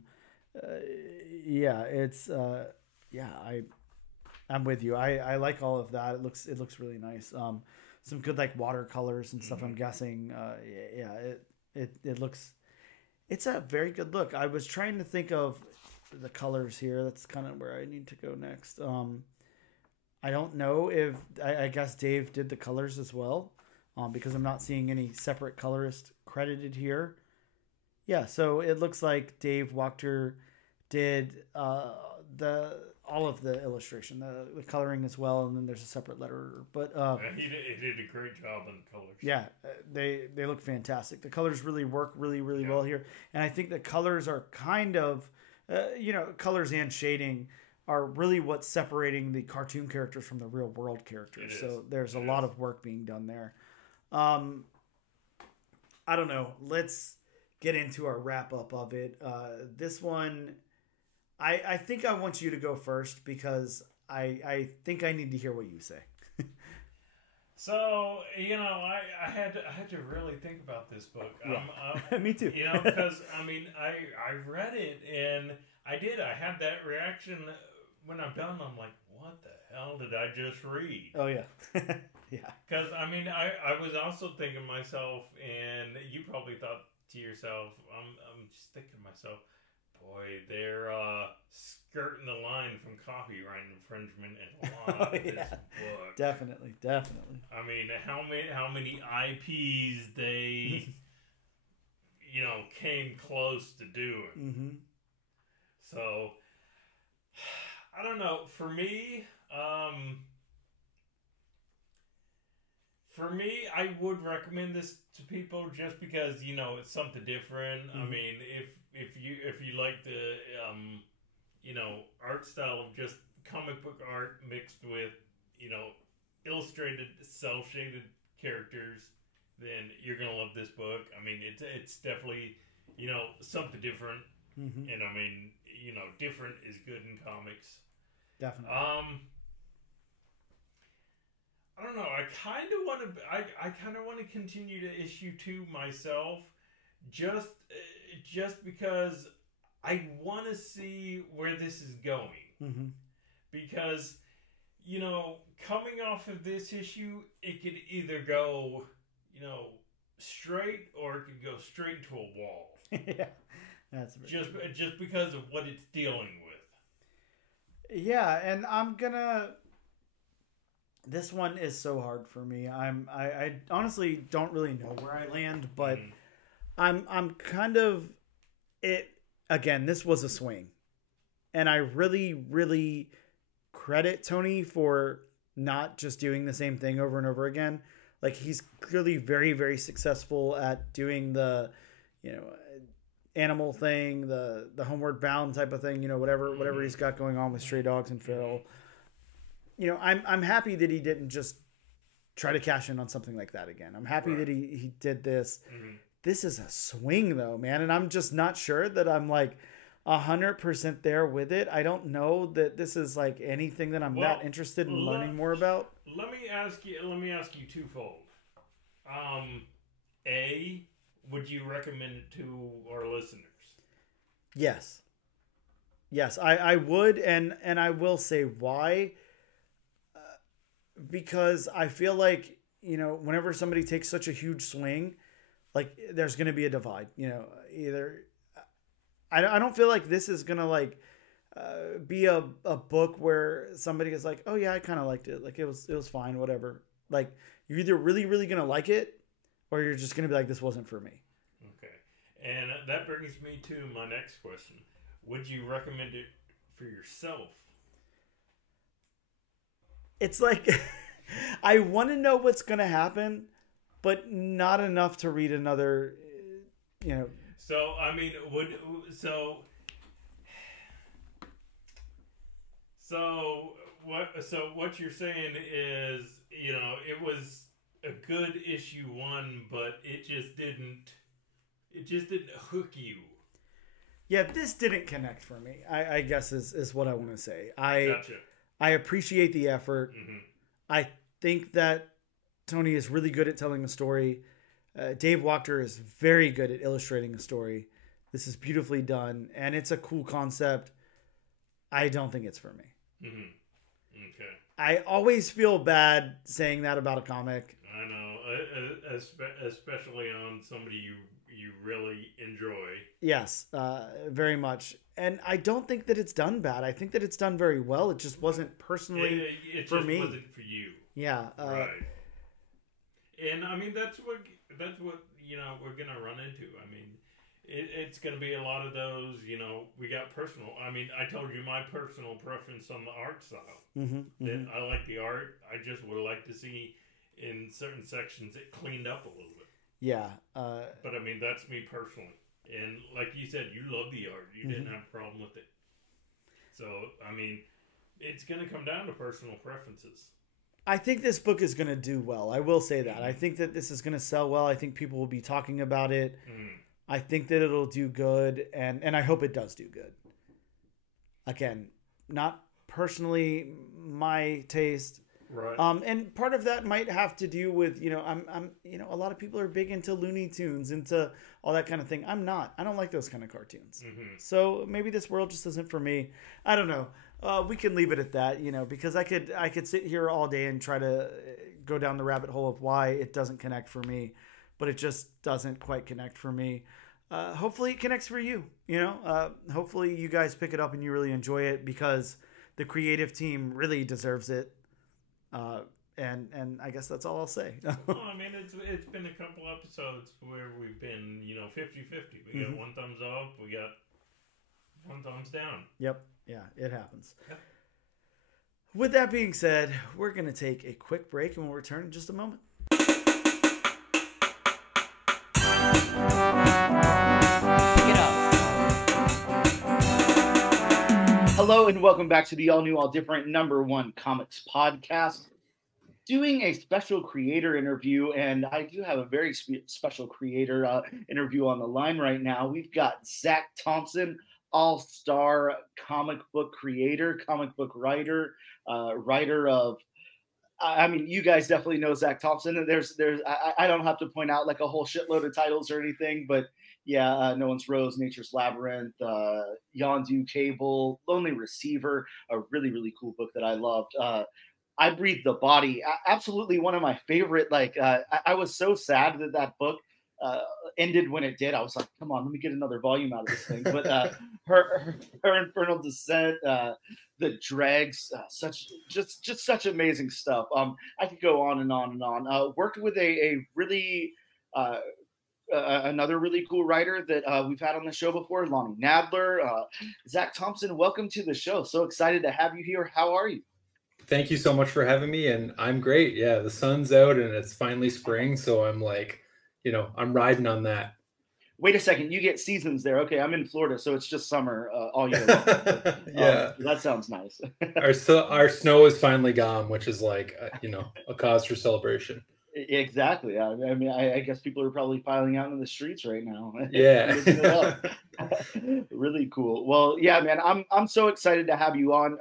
I'm with you. I like all of that. It looks really nice. Some good like watercolors and stuff, I'm guessing. It's a very good look. I was trying to think of the colors here. That's kind of where I need to go next. I don't know if I guess Dave did the colors as well, because I'm not seeing any separate colorist credited here. Yeah, so it looks like Dave Wachter did all of the illustration, the coloring as well, and then there's a separate letterer. But he did a great job on the colors. Yeah, they look fantastic. The colors really work really well here, and I think the colors are kind of, colors and shading are really what's separating the cartoon characters from the real world characters. So there's a lot of work being done there. I don't know. Let's get into our wrap up of it. This one, I think I want you to go first because I think I need to hear what you say. So, you know, I had to really think about this book. Me too. You know, because I mean, I read it and I had that reaction when I'm done. I'm like, what the hell did I just read? Oh yeah. Yeah. Because I mean, I was also thinking to myself, and you probably thought to yourself, I'm just thinking to myself, boy, they're skirting the line from copyright infringement in a lot of this book. Definitely. I mean, how many IPs they, you know, came close to doing. Mm-hmm. So, I don't know. For me, I would recommend this to people just because, you know, it's something different. Mm-hmm. I mean, if you like the you know, art style of just comic book art mixed with, you know, illustrated cell shaded characters, then you're gonna love this book. I mean, it's definitely, you know, something different. Mm-hmm. And I mean, you know, different is good in comics. Definitely. I don't know. I kind of want to continue to issue 2 myself, just because I want to see where this is going. Mm-hmm. Because, you know, coming off of this issue, it could either go, you know, straight or it could go straight into a wall. Yeah, that's just because of what it's dealing with. Yeah, and this one is so hard for me. I honestly don't really know where I land, but I'm kind of it. Again, this was a swing, and I really, really credit Tony for not just doing the same thing over and over again. Like, he's clearly very, very successful at doing the, animal thing, the Homeward Bound type of thing, whatever he's got going on with Stray Dogs and Feral. I'm happy that he didn't just try to cash in on something like that again. I'm happy that he did this. Mm-hmm. This is a swing though, man. And I'm just not sure that I'm like 100% there with it. I don't know that this is like anything that I'm that interested in learning more about. Let me ask you twofold. A, would you recommend it to our listeners? Yes, I would. And I will say why, because I feel like, whenever somebody takes such a huge swing, like there's going to be a divide, either I don't feel like this is going to like be a book where somebody is like, oh yeah, I kind of liked it. Like it was fine, whatever. Like you're either really, really going to like it or you're just going to be like, this wasn't for me. Okay. And that brings me to my next question. Would you recommend it for yourself? It's like, I want to know what's going to happen, but not enough to read another, So, I mean, what you're saying is, it was a good issue 1, but it just didn't hook you. Yeah, this didn't connect for me, I guess is what I want to say. Gotcha. I appreciate the effort. Mm-hmm. I think that Tony is really good at telling a story. Dave Wachter is very good at illustrating a story. This is beautifully done, and it's a cool concept. I don't think it's for me. Mm-hmm. Okay. I always feel bad saying that about a comic. I know, especially on somebody you really enjoy. Yes, very much. And I don't think that it's done bad. I think that it's done very well. It just wasn't personally for me. It just wasn't for you. Yeah. Right. And I mean, that's what we're gonna run into. I mean, it's gonna be a lot of those. We got personal. I mean, I told you my personal preference on the art style. Mm-hmm, that I like the art. I just would like to see in certain sections it cleaned up a little bit. Yeah. But I mean, that's me personally. And like you said, you love the art. You didn't have a problem with it. So, I mean, it's going to come down to personal preferences. I think this book is going to do well. I will say that. I think that this is going to sell well. I think people will be talking about it. I think that it'll do good. And I hope it does do good. Again, not personally my taste. Right. And part of that might have to do with, I'm a lot of people are big into Looney Tunes, into all that kind of thing. I'm not. I don't like those kind of cartoons. Mm-hmm. So maybe this world just isn't for me. I don't know. We can leave it at that, because I could sit here all day and try to go down the rabbit hole of why it doesn't connect for me, but it just doesn't quite connect for me. Hopefully it connects for you, hopefully you guys pick it up and you really enjoy it, because the creative team really deserves it. And I guess that's all I'll say. Well, I mean, it's been a couple episodes where we've been, 50-50. We got one thumbs up, we got one thumbs down. Yep. Yeah, it happens. Yep. With that being said, we're going to take a quick break and we'll return in just a moment. Hello and welcome back to the all new, all different #1 comics podcast. Doing a special creator interview, and I do have a very special creator interview on the line right now. We've got Zac Thompson, all-star comic book creator, comic book writer, writer of. I mean, you guys definitely know Zac Thompson. I don't have to point out like a whole shitload of titles or anything, but yeah, No One's Rose, Nature's Labyrinth, Yondu Cable, Lonely Receiver, a really, really cool book that I loved. I Breathe the Body, absolutely one of my favorite. I was so sad that book ended when it did. I was like, come on, let me get another volume out of this thing. But her Infernal Descent, The Dregs, just such amazing stuff. I could go on and on and on. Worked with a really another really cool writer that we've had on the show before, Lonnie Nadler. Zac Thompson, welcome to the show. So excited to have you here. How are you? thank you so much for having me, and I'm great. Yeah, the sun's out and it's finally spring, so I'm like, I'm riding on that. Wait a second, you get seasons there. Okay, I'm in Florida, so it's just summer all year long. Yeah, that sounds nice. our snow is finally gone, which is like a cause for celebration. Exactly. I mean, I guess people are probably piling out in the streets right now. Yeah. Living it up. Really cool. Well, yeah, man, I'm so excited to have you on.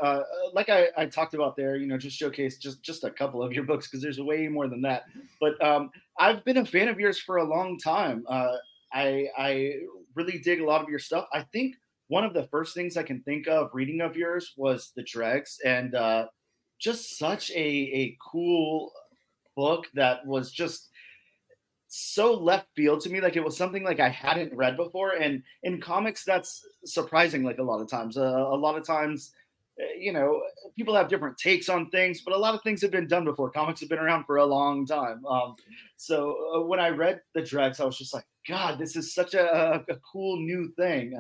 Like I talked about there, just showcase just a couple of your books, because there's way more than that. But I've been a fan of yours for a long time. I really dig a lot of your stuff. I think one of the first things I can think of reading of yours was The Dregs, and just such a cool book that was just so left field to me. Like, it was something like I hadn't read before, and in comics that's surprising. Like, a lot of times people have different takes on things, but a lot of things have been done before. Comics have been around for a long time. So when I read The Dregs, I was just like, God, this is such a cool new thing.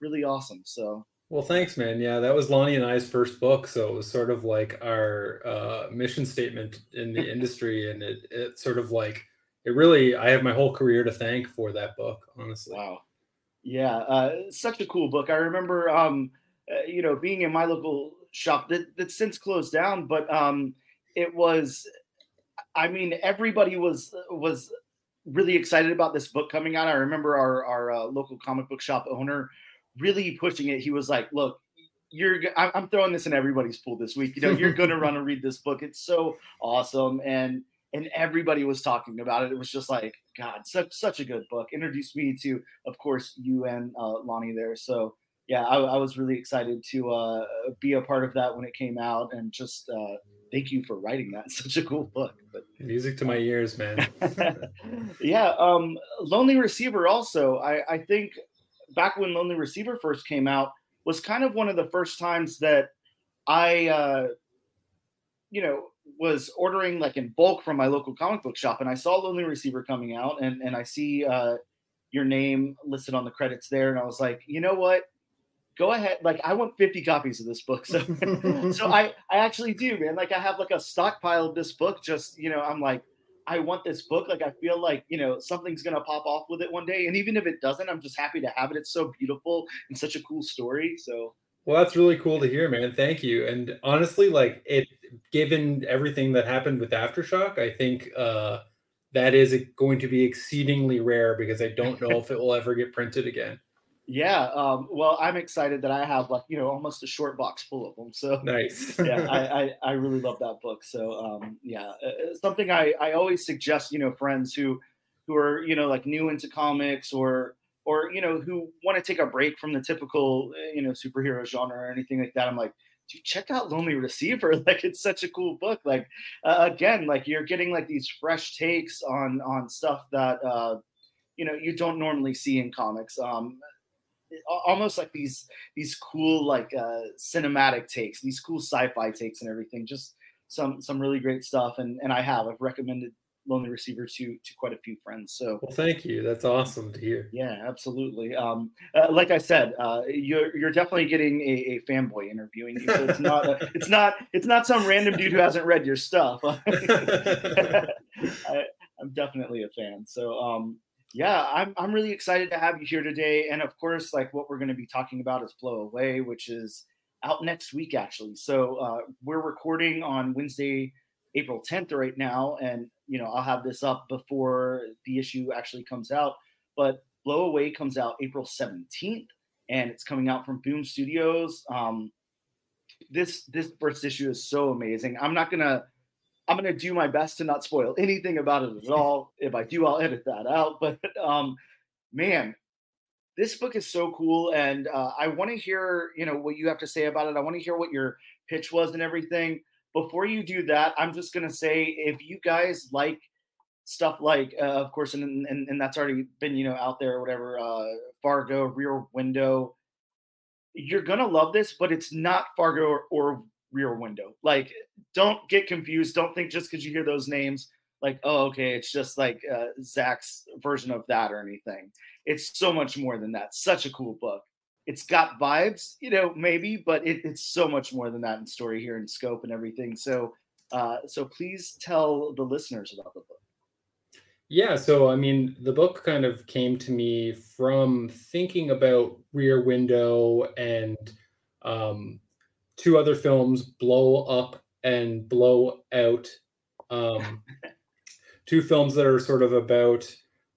Really awesome. So. Well, thanks, man. Yeah, that was Lonnie and I's first book, so it was sort of like our mission statement in the industry, and it sort of like, I have my whole career to thank for that book, honestly. Wow. Yeah, such a cool book. I remember, being in my local shop that's since closed down, but it was, I mean, everybody was really excited about this book coming out. I remember our local comic book shop owner really pushing it. He was like, look, I'm throwing this in everybody's pool this week. You're going to run and read this book. It's so awesome. And everybody was talking about it. It was just like, God, such a good book. Introduced me to, of course, you and Lonnie there. So yeah, I was really excited to be a part of that when it came out, and just thank you for writing that. Such a cool book. But music to my ears, man. Yeah. Lonely Receiver also, I think back when Lonely Receiver first came out was kind of one of the first times that I, was ordering like in bulk from my local comic book shop, and I saw Lonely Receiver coming out, and I see your name listed on the credits there, and I was like, you know what? Go ahead. Like, I want 50 copies of this book. So, so I actually do, man. Like, I have like a stockpile of this book. Just, I'm like, I want this book. Like, I feel like, something's going to pop off with it one day. And even if it doesn't, I'm just happy to have it. It's so beautiful and such a cool story. So. Well, that's really cool to hear, man. Thank you. And honestly, like, given everything that happened with Aftershock, I think that is going to be exceedingly rare, because I don't know if it will ever get printed again. Yeah, well, I'm excited that I have like almost a short box full of them. So nice. Yeah, I really love that book. So yeah, something I always suggest friends who are like new into comics, or who want to take a break from the typical superhero genre or anything like that. I'm like, dude, check out Lonely Receiver. Like, it's such a cool book. Like again, like, you're getting like these fresh takes on stuff that you don't normally see in comics. Almost like these cool like cinematic takes, these cool sci-fi takes and everything. Just some really great stuff. And I've recommended Lonely Receiver to quite a few friends. So well, thank you. That's awesome to hear. Yeah, absolutely. Like I said, you're definitely getting a fanboy interviewing you. So it's not some random dude who hasn't read your stuff. I'm definitely a fan. So yeah, I'm really excited to have you here today. And of course, like, what we're going to be talking about is Blow Away, which is out next week, actually. So we're recording on Wednesday, April 10th right now. And, I'll have this up before the issue actually comes out. But Blow Away comes out April 17th, and it's coming out from Boom Studios. This first issue is so amazing. I'm going to do my best to not spoil anything about it at all. If I do, I'll edit that out. But man, this book is so cool. And I want to hear, what you have to say about it. I want to hear what your pitch was and everything. Before you do that, I'm just going to say, if you guys like stuff like, of course, and that's already been, out there or whatever, Fargo, Rear Window, you're going to love this, but it's not Fargo or Rear Window. Like, don't get confused. Don't think just because you hear those names like, oh, okay, it's just like Zac's version of that or anything. It's so much more than that. Such a cool book. it's got vibes, maybe, but it's so much more than that in story here and scope and everything. So please tell the listeners about the book. Yeah, so I mean, the book kind of came to me from thinking about Rear Window and two other films, Blow Up and Blow Out. Two films that are sort of about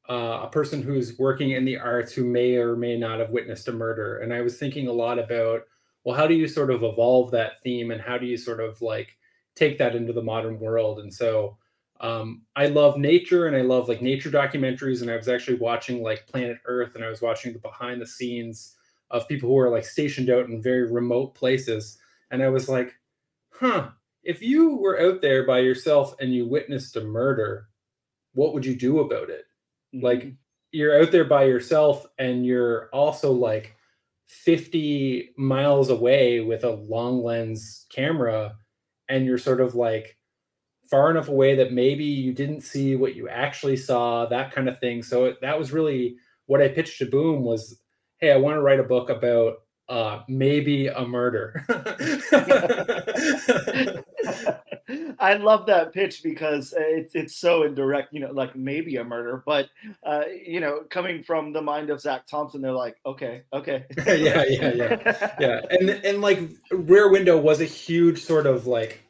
a person who's working in the arts who may or may not have witnessed a murder. And I was thinking a lot about, well, how do you sort of evolve that theme and how do you sort of like take that into the modern world? And so I love nature and I love like nature documentaries. And I was actually watching like Planet Earth and I was watching the behind the scenes of people who are like stationed out in very remote places. And I was like, if you were out there by yourself and you witnessed a murder, what would you do about it? Mm-hmm. Like, you're out there by yourself and you're also like 50 miles away with a long lens camera and you're sort of like far enough away that maybe you didn't see what you actually saw, that kind of thing. So that was really what I pitched to Boom was, hey, I want to write a book about maybe a murder. I love that pitch because it's so indirect, like maybe a murder, but coming from the mind of Zac Thompson, they're like, okay. yeah. And like Rear Window was a huge sort of like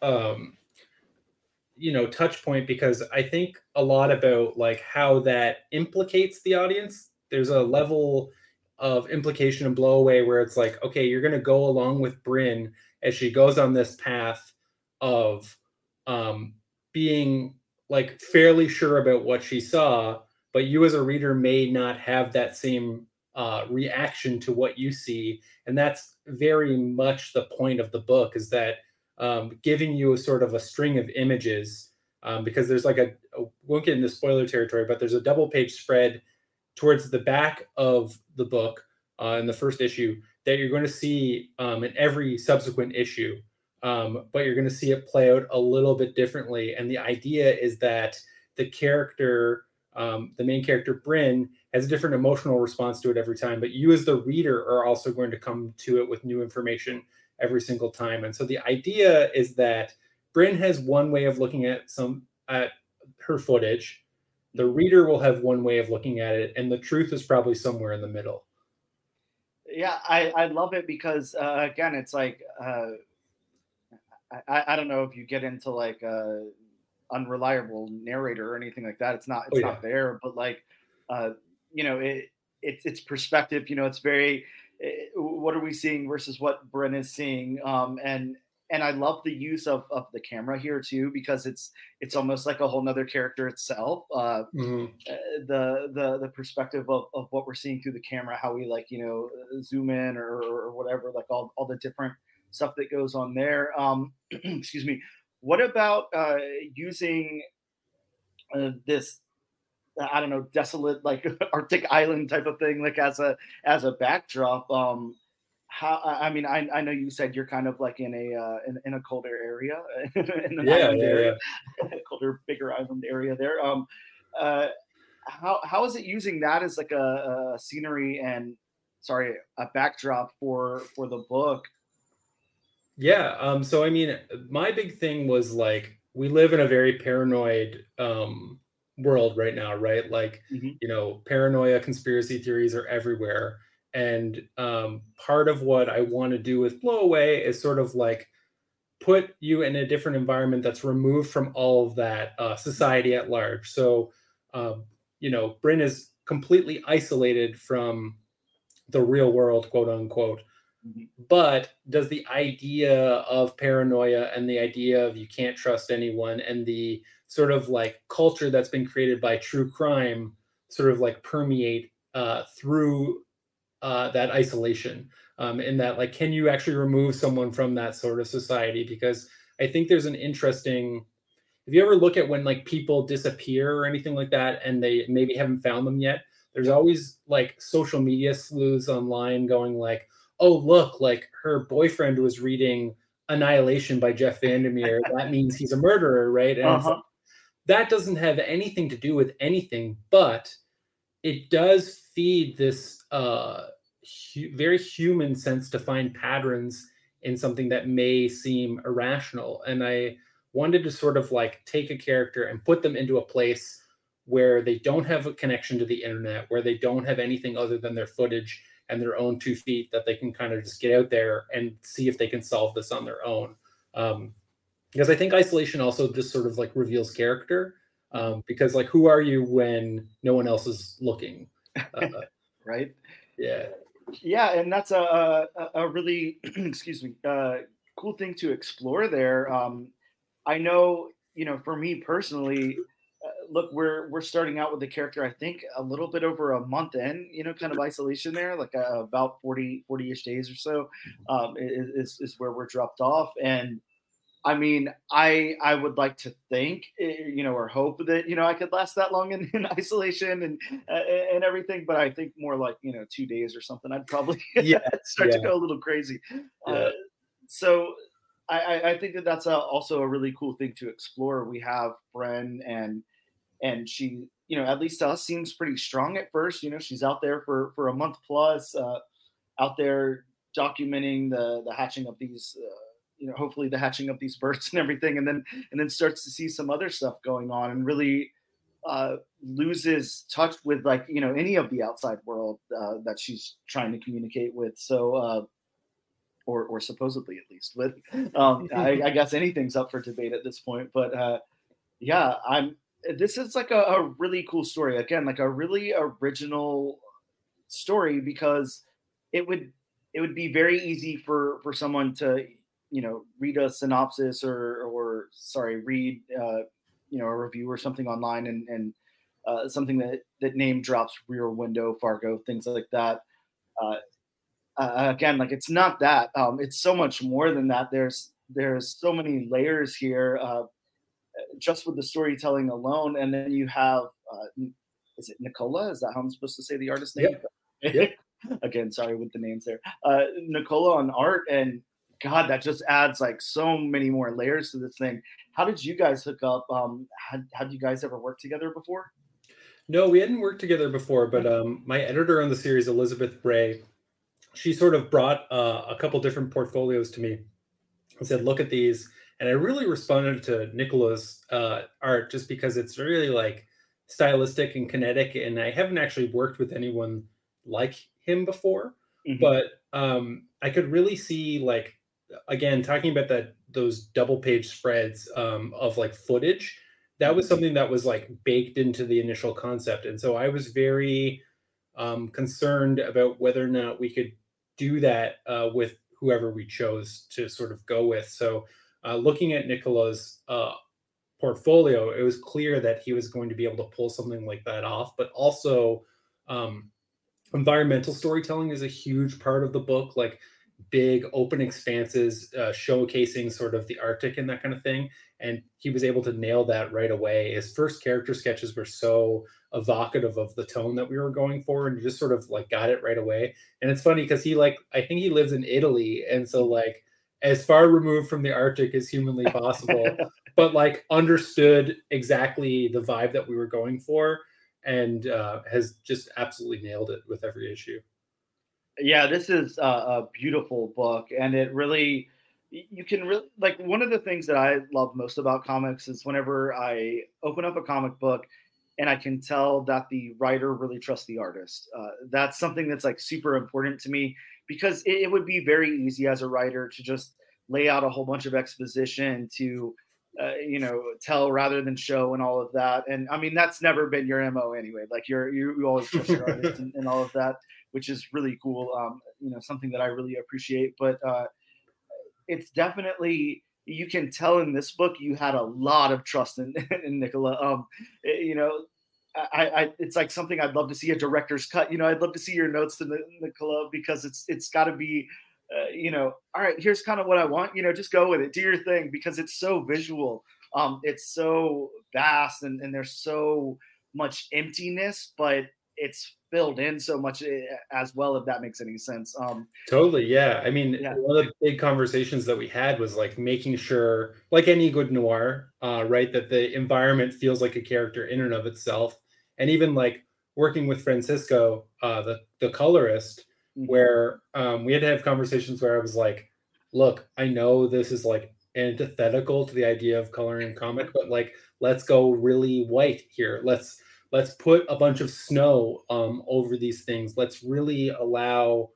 touch point because I think a lot about like how that implicates the audience. There's a level of implication and Blow Away where it's like, okay, you're going to go along with Bryn as she goes on this path of being like fairly sure about what she saw, but you as a reader may not have that same reaction to what you see. And that's very much the point of the book, is that giving you a sort of a string of images, because there's like a won't get into spoiler territory, but there's a double page spread towards the back of the book in the first issue that you're going to see in every subsequent issue. But you're going to see it play out a little bit differently. And the idea is that the character, the main character, Bryn, has a different emotional response to it every time. But you as the reader are also going to come to it with new information every single time. And so the idea is that Bryn has one way of looking at her footage. The reader will have one way of looking at it. And the truth is probably somewhere in the middle. Yeah, I love it because, again, it's like... I don't know if you get into like unreliable narrator or anything like that. It's not there, but like, it's perspective, it's very, what are we seeing versus what Bryn is seeing. And I love the use of the camera here too, because it's almost like a whole nother character itself. The perspective of what we're seeing through the camera, how we like, zoom in or whatever, like all the different stuff that goes on there. Excuse me. What about using this, I don't know, desolate, like Arctic island type of thing, like as a backdrop? I know you said you're kind of like in a colder area, colder, bigger island area there. How is it using that as like a scenery and a backdrop for the book? Yeah. So, I mean, my big thing was like, we live in a very paranoid world right now, right? Like, paranoia, conspiracy theories are everywhere. And part of what I want to do with Blow Away is sort of like put you in a different environment that's removed from all of that society at large. So, Bryn is completely isolated from the real world, quote unquote. But does the idea of paranoia and the idea of you can't trust anyone and the sort of like culture that's been created by true crime sort of like permeate through that isolation? In that, like, can you actually remove someone from that sort of society? Because I think there's an interesting, if you ever look at when like people disappear or anything like that and they maybe haven't found them yet, there's always like social media sleuths online going like, oh, look, like her boyfriend was reading Annihilation by Jeff Vandermeer. That means he's a murderer, right? And it's like, that doesn't have anything to do with anything, but it does feed this very human sense to find patterns in something that may seem irrational. And I wanted to sort of like take a character and put them into a place where they don't have a connection to the internet, where they don't have anything other than their footage and their own 2 feet, that they can kind of just get out there and see if they can solve this on their own. Because I think isolation also just sort of like reveals character. Because like, who are you when no one else is looking? Right. Yeah, and that's a really excuse me, cool thing to explore there. I know, for me personally, look, we're starting out with the character, I think a little bit over a month in, kind of isolation there, like about 40-ish days or so, is where we're dropped off. And I mean, I would like to think, or hope that, I could last that long in isolation and everything. But I think more like, 2 days or something, I'd probably start to go a little crazy. So I think that that's also a really cool thing to explore. We have Bren, and she, at least to us, seems pretty strong at first. She's out there for a month plus, out there documenting the hatching of these hopefully the hatching of these birds and everything, and then starts to see some other stuff going on, and really loses touch with, like, any of the outside world that she's trying to communicate with. So or supposedly, at least, with I guess anything's up for debate at this point. But this is like a really cool story, again, like a really original story, because it would be very easy for someone to read a synopsis or read a review or something online, and something that name drops Rear Window, Fargo, things like that. Again, like, it's not that. It's so much more than that. There's so many layers here, just with the storytelling alone. And then you have, is it Nicola? Is that how I'm supposed to say the artist name? Yep. Again, sorry with the names there. Nicola on art, and God, that just adds like so many more layers to this thing. How did you guys hook up? Have you guys ever worked together before? No, we hadn't worked together before, but my editor on the series, Elizabeth Bray, she sort of brought a couple different portfolios to me and said, look at these. And I really responded to Nicola's art, just because it's really like stylistic and kinetic. And I haven't actually worked with anyone like him before, but I could really see, like, again, talking about those double page spreads of like footage, that was something that was like baked into the initial concept. And so I was very concerned about whether or not we could do that with whoever we chose to sort of go with. So looking at Nicola's portfolio, it was clear that he was going to be able to pull something like that off. But also environmental storytelling is a huge part of the book, like big open expanses showcasing sort of the Arctic and that kind of thing. And he was able to nail that right away. His first character sketches were so evocative of the tone that we were going for, and he just sort of like got it right away. And it's funny because I think he lives in Italy, and so like as far removed from the Arctic as humanly possible, but like understood exactly the vibe that we were going for, and has just absolutely nailed it with every issue. Yeah, this is a beautiful book, and it really, you can really, like, one of the things that I love most about comics is whenever I open up a comic book and I can tell that the writer really trusts the artist. That's something that's like super important to me, because it would be very easy as a writer to just lay out a whole bunch of exposition to tell rather than show and all of that. And I mean, that's never been your MO anyway. Like you always trust your artist and all of that, which is really cool. Something that I really appreciate. But it's definitely, you can tell in this book you had a lot of trust in Nicola. It's like something I'd love to see a director's cut. I'd love to see your notes to Nicola, because it's got to be, all right, here's kind of what I want. Just go with it, do your thing, because it's so visual. It's so vast, and there's so much emptiness, but it's filled in so much as well, if that makes any sense. Totally, yeah. I mean, one of the big conversations that we had was like making sure, like any good noir, right, that the environment feels like a character in and of itself. And even like working with Francisco, the colorist, where we had to have conversations where I was like, look, I know this is like antithetical to the idea of coloring comic, but like, let's go really white here. Let's put a bunch of snow over these things. Let's really allow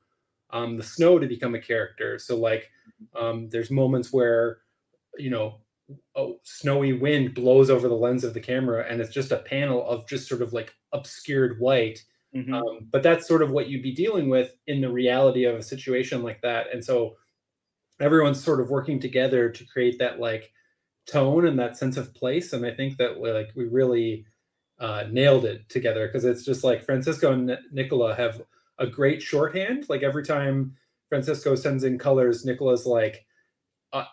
the snow to become a character. So like, there's moments where, you know, a snowy wind blows over the lens of the camera and it's just a panel of just sort of like obscured white. But that's sort of what you'd be dealing with in the reality of a situation like that. And so everyone's sort of working together to create that like tone and that sense of place. And I think that we really nailed it together, because it's just like Francisco and Nicola have a great shorthand. Like every time Francisco sends in colors, Nicola's like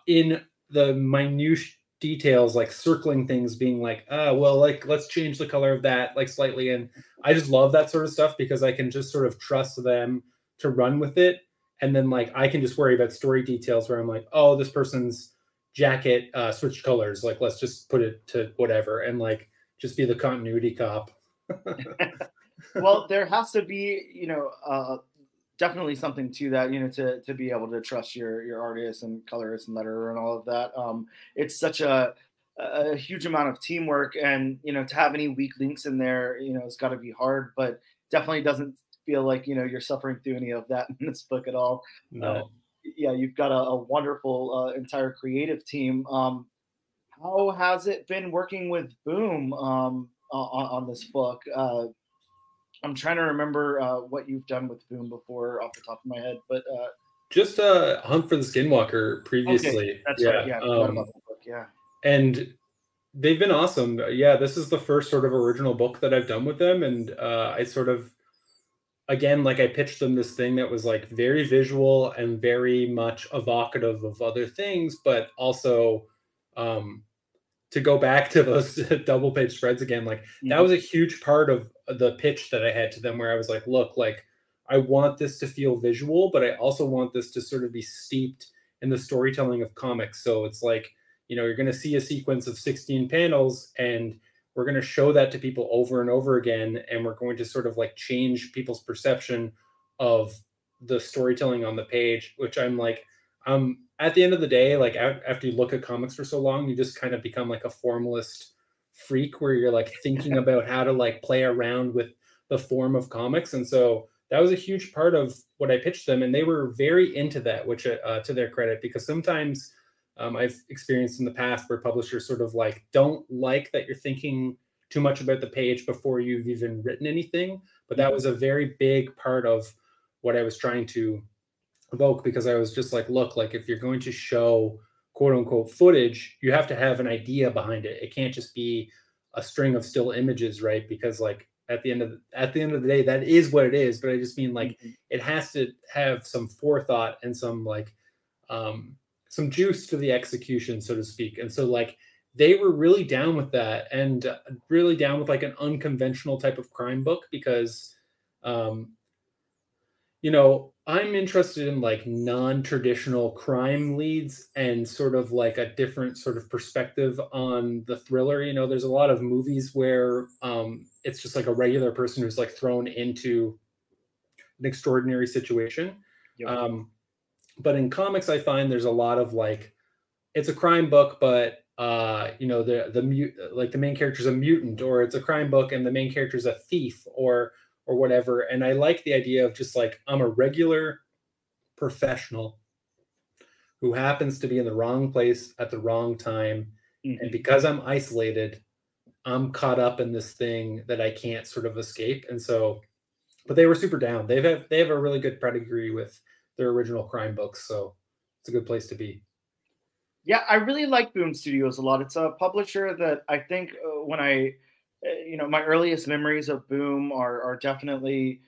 in the minute details, like circling things, being like, well, like let's change the color of that like slightly. And I just love that sort of stuff because I can just sort of trust them to run with it. And then like I can just worry about story details where I'm like, oh, this person's jacket switched colors, like let's just put it to whatever, and like just be the continuity cop. Well, there has to be, you know, definitely something to that, you know, to be able to trust your artist and colorist and letterer and all of that. It's such a huge amount of teamwork, and you know, to have any weak links in there, you know, it's got to be hard, but definitely doesn't feel like, you know, you're suffering through any of that in this book at all. No. Yeah, you've got a wonderful entire creative team. How has it been working with Boom on this book? I'm trying to remember what you've done with Boom before off the top of my head, but just Hunt for the Skinwalker previously. Okay, that's right. Yeah, I forgot about that book. Yeah, and they've been awesome. Yeah, this is the first sort of original book that I've done with them, and I sort of, again, like I pitched them this thing that was like very visual and very much evocative of other things, but also to go back to those double page spreads again, like that was a huge part of the pitch that I had to them, where I was like, look, like I want this to feel visual, but I also want this to sort of be steeped in the storytelling of comics. So it's like, you know, you're going to see a sequence of 16 panels and we're going to show that to people over and over again. And we're going to sort of like change people's perception of the storytelling on the page, which I'm like, at the end of the day, like after you look at comics for so long, you just kind of become like a formalist freak where you're like thinking about how to like play around with the form of comics. And so that was a huge part of what I pitched them. And they were very into that, which to their credit, because sometimes I've experienced in the past where publishers sort of like don't like that you're thinking too much about the page before you've even written anything. But that was a very big part of what I was trying to evoke, because I was just like, look, like if you're going to show quote unquote footage, you have to have an idea behind it. It can't just be a string of still images, right? Because like at the end of the day, that is what it is. But I just mean like it has to have some forethought and some like some juice to the execution, so to speak. And so like they were really down with that, and really down with like an unconventional type of crime book, because you know, I'm interested in like non-traditional crime leads and sort of like a different sort of perspective on the thriller. You know, there's a lot of movies where it's just like a regular person who's like thrown into an extraordinary situation. Yep. But in comics, I find there's a lot of like, it's a crime book, but you know, the main character's a mutant, or it's a crime book and the main character's a thief, or whatever. And I like the idea of just like, I'm a regular professional who happens to be in the wrong place at the wrong time. And because I'm isolated, I'm caught up in this thing that I can't sort of escape. And so, but they were super down. They have a really good pedigree with their original crime books. So it's a good place to be. Yeah, I really like Boom Studios a lot. It's a publisher that I think when I, you know, my earliest memories of Boom are definitely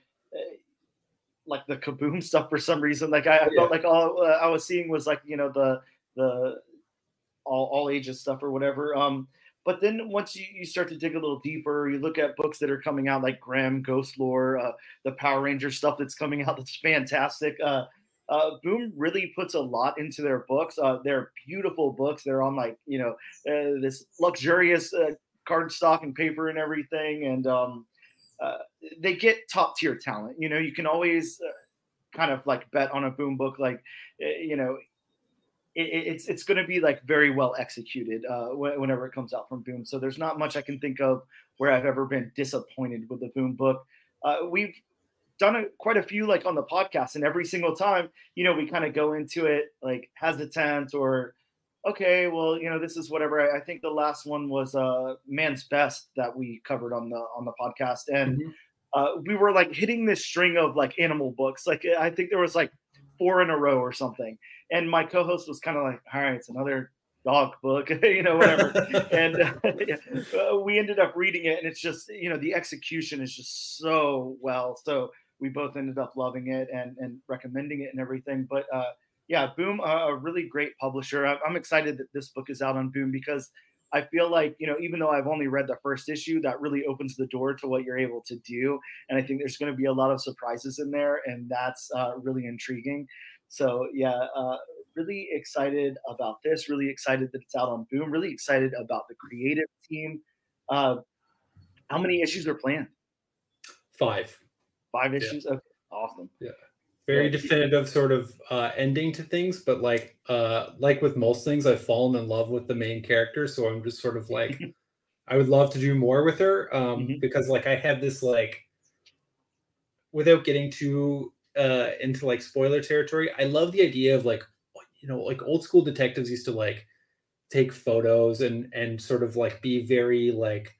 like the Kaboom stuff for some reason. Like I felt like all I was seeing was like, you know, the all ages stuff or whatever. But then once you start to dig a little deeper, you look at books that are coming out like Grimm, Ghost Lore, the Power Ranger stuff that's coming out that's fantastic. Boom really puts a lot into their books. They're beautiful books. They're on like, you know, this luxurious cardstock and paper and everything. And they get top tier talent. You know, you can always kind of like bet on a Boom book, like, you know, it's going to be like very well executed whenever it comes out from Boom. So there's not much I can think of where I've ever been disappointed with the Boom book. We've done quite a few like on the podcast, and every single time, you know, we kind of go into it like hesitant or, okay, well, you know, this is whatever. I think the last one was Man's Best that we covered on the podcast, and we were like hitting this string of like animal books. Like I think there was like 4 in a row or something. And my co-host was kind of like, all right, it's another dog book, you know, whatever. And we ended up reading it, and it's just, you know, the execution is just so well. So we both ended up loving it and recommending it and everything. But yeah, Boom, a really great publisher. I'm excited that this book is out on Boom, because I feel like, you know, even though I've only read the first issue, that really opens the door to what you're able to do. And I think there's going to be a lot of surprises in there, and that's really intriguing. So yeah, really excited about this. Really excited that it's out on Boom. Really excited about the creative team. How many issues are planned? 5. 5 issues? Okay, awesome. Yeah. Very definitive sort of ending to things, but like with most things, I've fallen in love with the main character, so I'm just sort of like, I would love to do more with her, because like I have this like, without getting too into like spoiler territory, I love the idea of like, you know, like old school detectives used to like take photos and sort of like be very like,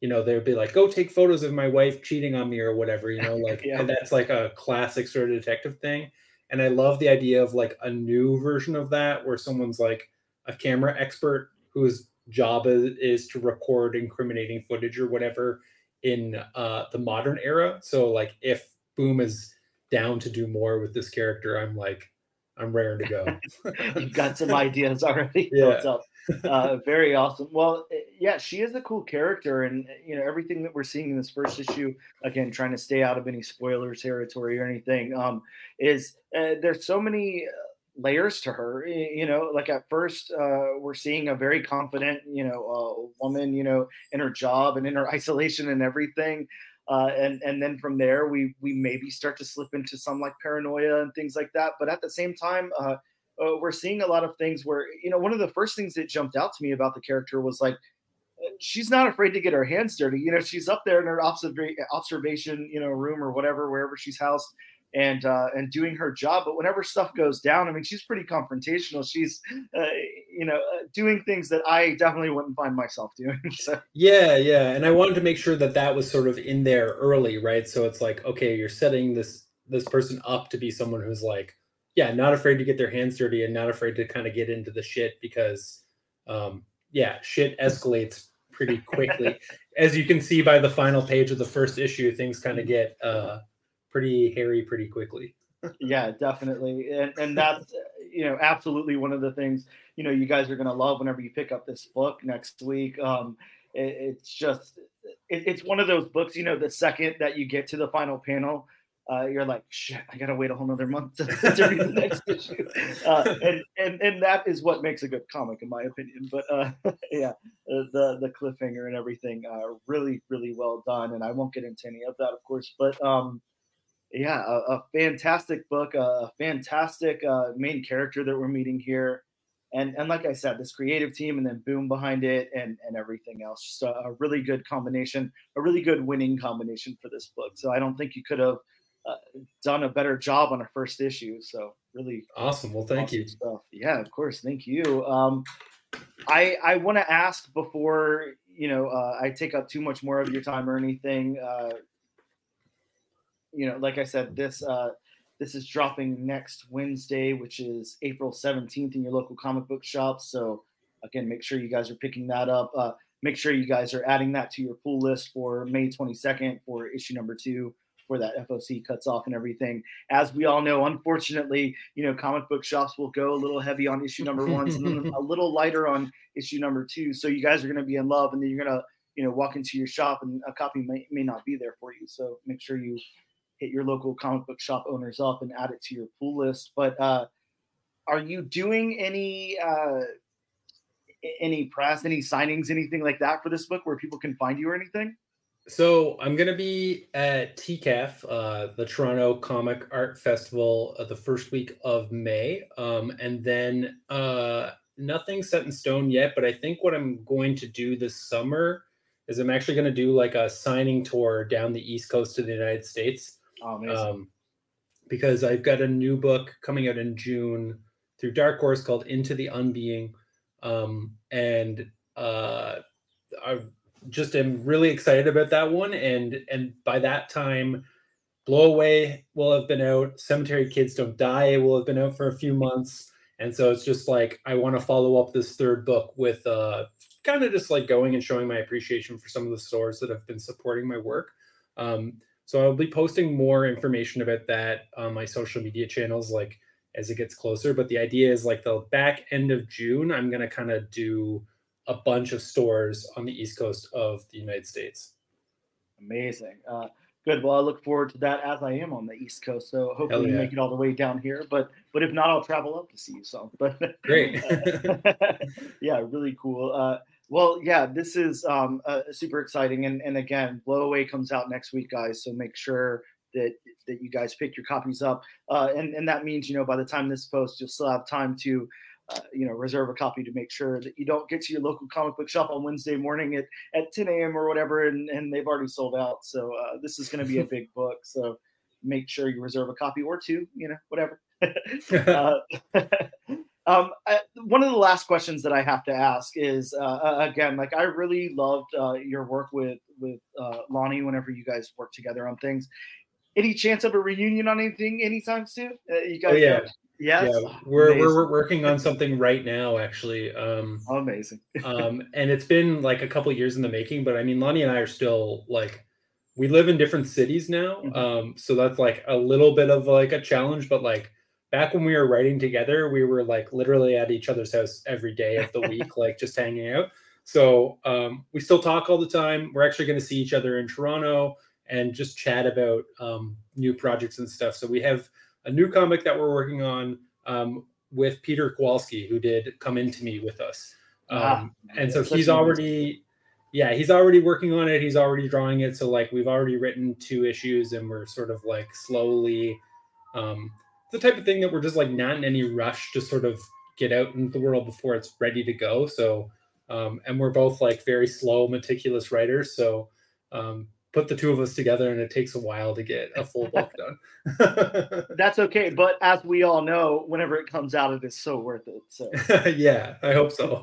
you know, they'd be like, go take photos of my wife cheating on me or whatever, you know, like, and that's like a classic sort of detective thing. And I love the idea of like a new version of that, where someone's like a camera expert whose job is to record incriminating footage or whatever in the modern era. So like if Boom is down to do more with this character, I'm raring to go. You've got some ideas already built up. Very awesome. Well, yeah, she is a cool character, and you know, everything that we're seeing in this first issue, again, trying to stay out of any spoiler territory or anything, is there's so many layers to her. You know, like at first, we're seeing a very confident, you know, woman, you know, in her job and in her isolation and everything. And then from there, we maybe start to slip into some like paranoia and things like that. But at the same time, we're seeing a lot of things where, you know, one of the first things that jumped out to me about the character was like, she's not afraid to get her hands dirty. You know, she's up there in her observation, you know, room or whatever, wherever she's housed, and doing her job. But whenever stuff goes down, I mean, she's pretty confrontational. She's, you know, doing things that I definitely wouldn't find myself doing. So. Yeah. And I wanted to make sure that was sort of in there early, right? So it's like, okay, you're setting this person up to be someone who's like, yeah, not afraid to get their hands dirty and not afraid to kind of get into the shit, because, shit escalates pretty quickly. As you can see by the final page of the first issue, things kind of get pretty hairy pretty quickly. Yeah, definitely. And that's, you know, absolutely one of the things, you know, you guys are going to love whenever you pick up this book next week. It's just, it's one of those books, you know, the second that you get to the final panel, you're like, shit, I got to wait a whole nother month to read the next issue. And that is what makes a good comic, in my opinion. But yeah, the cliffhanger and everything, really, really well done. And I won't get into any of that, of course. But yeah, a fantastic book, a fantastic main character that we're meeting here. And like I said, this creative team and then Boom behind it and everything else. Just a really good combination, a really good winning combination for this book. So I don't think you could have done a better job on a first issue. So really awesome. Well, thank you. Stuff. Yeah, of course. Thank you. I want to ask before, you know, I take up too much more of your time or anything. You know, like I said, this is dropping next Wednesday, which is April 17th in your local comic book shop. So again, make sure you guys are picking that up. Make sure you guys are adding that to your pull list for May 22nd for issue number 2, before that FOC cuts off and everything. As we all know, unfortunately, you know, comic book shops will go a little heavy on issue number 1 and then a little lighter on issue number 2. So you guys are going to be in love, and then you're going to, you know, walk into your shop and a copy may not be there for you. So make sure you hit your local comic book shop owners up and add it to your pull list. But are you doing any press, any signings, anything like that for this book where people can find you or anything? So I'm going to be at TCAF, the Toronto Comic Art Festival, the first week of May. And then nothing set in stone yet, but I think what I'm going to do this summer is I'm actually going to do like a signing tour down the East Coast of the United States. Oh, amazing. Because I've got a new book coming out in June through Dark Horse called Into the Unbeing. And I just am really excited about that one. And by that time, Blow Away will have been out. Cemetery Kids Don't Die will have been out for a few months. And so it's just like, I want to follow up this third book with kind of just like going and showing my appreciation for some of the stores that have been supporting my work. So I'll be posting more information about that on my social media channels, like as it gets closer. But the idea is like the back end of June, I'm going to kind of do a bunch of stores on the East Coast of the United States. Amazing. Good. Well, I look forward to that as I am on the East Coast. So hopefully you make it all the way down here. But if not, I'll travel up to see you some. But great. Yeah, really cool. Well, yeah, this is super exciting. And again, Blow Away comes out next week, guys. So make sure that you guys pick your copies up. And that means, by the time this posts, you'll still have time to reserve a copy to make sure that you don't get to your local comic book shop on Wednesday morning at 10 a.m. or whatever, and they've already sold out. So this is going to be a big book. So make sure you reserve a copy or two, whatever. One of the last questions that I have to ask is, again, like I really loved your work with Lonnie whenever you guys work together on things. Any chance of a reunion on anything anytime soon? You guys? Oh, yeah. Yes. Yeah, we're working on something right now, actually. Amazing. And it's been like a couple years in the making, but I mean, Lonnie and I are still like, we live in different cities now. Mm-hmm. So that's like a little bit of like a challenge, but like back when we were writing together, we were like literally at each other's house every day of the week, like just hanging out. So we still talk all the time. We're actually going to see each other in Toronto and just chat about new projects and stuff. So we have a new comic that we're working on with Peter Kowalski, who did Come Into Me with us. And so he's already working on it. He's already drawing it. So like we've already written 2 issues and we're sort of like slowly, the type of thing that we're just like not in any rush to sort of get out into the world before it's ready to go. So, and we're both like very slow, meticulous writers. So, put the 2 of us together and it takes a while to get a full book done. That's okay. But as we all know, whenever it comes out, it is so worth it. So yeah, I hope so.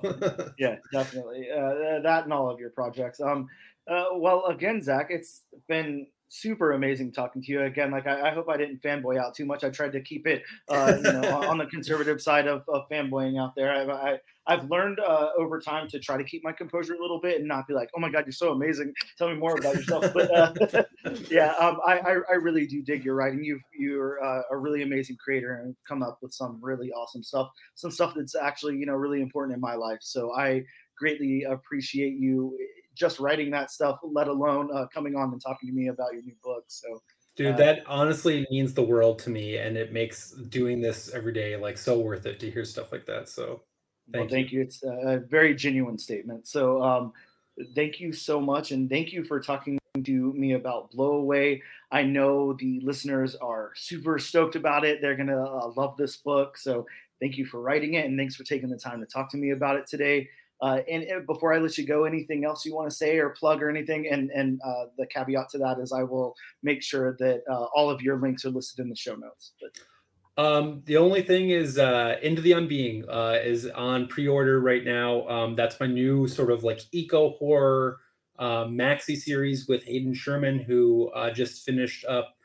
Yeah, definitely. That and all of your projects. Well, again, Zac, it's been super amazing talking to you again. Like, I hope I didn't fanboy out too much. I tried to keep it, on the conservative side of fanboying out there. I've learned over time to try to keep my composure a little bit and not be like, oh my God, you're so amazing. Tell me more about yourself. But yeah, I really do dig your writing. You're a really amazing creator and come up with some really awesome stuff, some stuff that's actually, really important in my life. So I greatly appreciate you just writing that stuff, let alone coming on and talking to me about your new book. So dude, that honestly means the world to me, and it makes doing this every day like so worth it to hear stuff like that. So thank you. It's a very genuine statement. So thank you so much, and thank you for talking to me about Blow Away. I know the listeners are super stoked about it. They're gonna love this book. So thank you for writing it, and thanks for taking the time to talk to me about it today. And before I let you go, anything else you want to say or plug or anything? And the caveat to that is I will make sure that all of your links are listed in the show notes. But the only thing is Into the Unbeing is on pre-order right now. That's my new sort of like eco horror maxi series with Hayden Sherman, who just finished up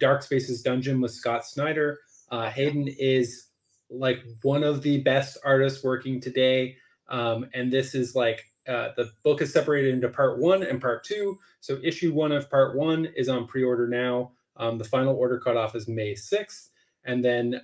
Dark Spaces Dungeon with Scott Snyder. Hayden is like one of the best artists working today. And this is like the book is separated into part 1 and part 2. So issue 1 of part 1 is on pre-order now. The final order cutoff is May 6th. And then,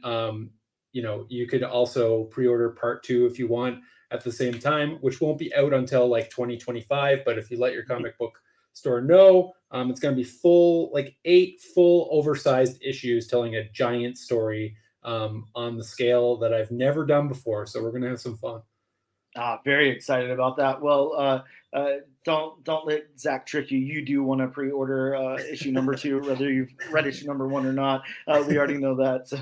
you could also pre-order part 2 if you want at the same time, which won't be out until like 2025. But if you let your comic book store know, it's going to be full, like 8 full oversized issues telling a giant story on the scale that I've never done before. So we're going to have some fun. Very excited about that. Well, don't let Zac trick you. You do want to pre-order issue number 2, whether you've read issue number 1 or not. We already know that. So.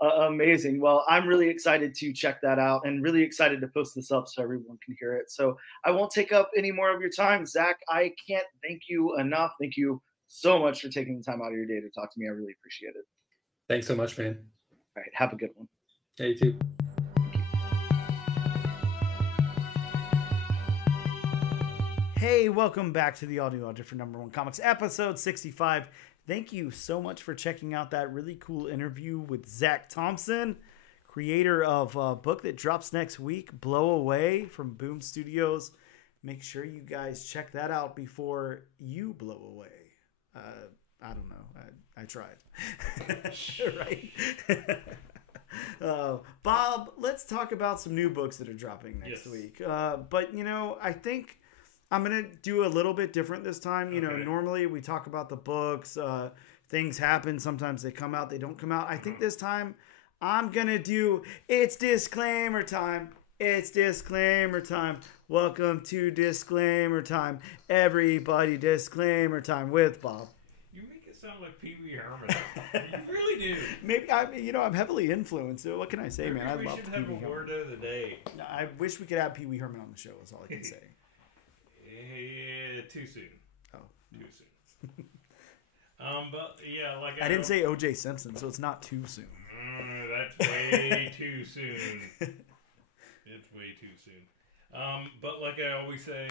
Amazing. Well, I'm really excited to check that out and really excited to post this up so everyone can hear it. So I won't take up any more of your time. Zac, I can't thank you enough. Thank you so much for taking the time out of your day to talk to me. I really appreciate it. Thanks so much, man. All right. Have a good one. Yeah, you too. Hey, welcome back to the Audio Audio for Number One Comics, episode 65. Thank you so much for checking out that really cool interview with Zac Thompson, creator of a book that drops next week, Blow Away from Boom Studios. Make sure you guys check that out before you blow away. I don't know. I tried. Right? Bob, let's talk about some new books that are dropping next week. But, I think I'm going to do a little bit different this time. Normally we talk about the books. Things happen. Sometimes they come out. They don't come out. I think this time I'm going to do it's disclaimer time. It's disclaimer time. Welcome to disclaimer time. Everybody, disclaimer time with Bob. You make it sound like Pee Wee Herman. You really do. Maybe I'm heavily influenced. What can I say, man? I love Pee Pee Wee Wee Herman. Word of the day. I wish we could have Pee Wee Herman on the show. Is all I can say. Too soon. Oh, too soon. But yeah, like I didn't say O.J. Simpson, so it's not too soon. That's way too soon. It's way too soon. But like I always say,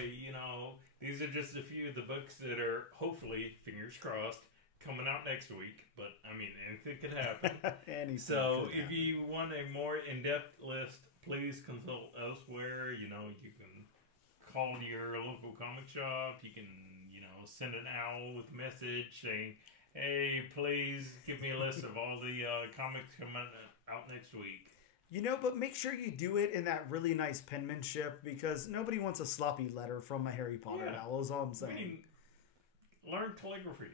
these are just a few of the books that are hopefully, fingers crossed, coming out next week. But I mean, anything could happen. So if you want a more in-depth list, please consult elsewhere. You can call your local comic shop. You can, send an owl with a message saying, hey, please give me a list of all the comics coming out next week. But make sure you do it in that really nice penmanship, because nobody wants a sloppy letter from a Harry Potter owl, is all I'm saying. I mean, learn calligraphy.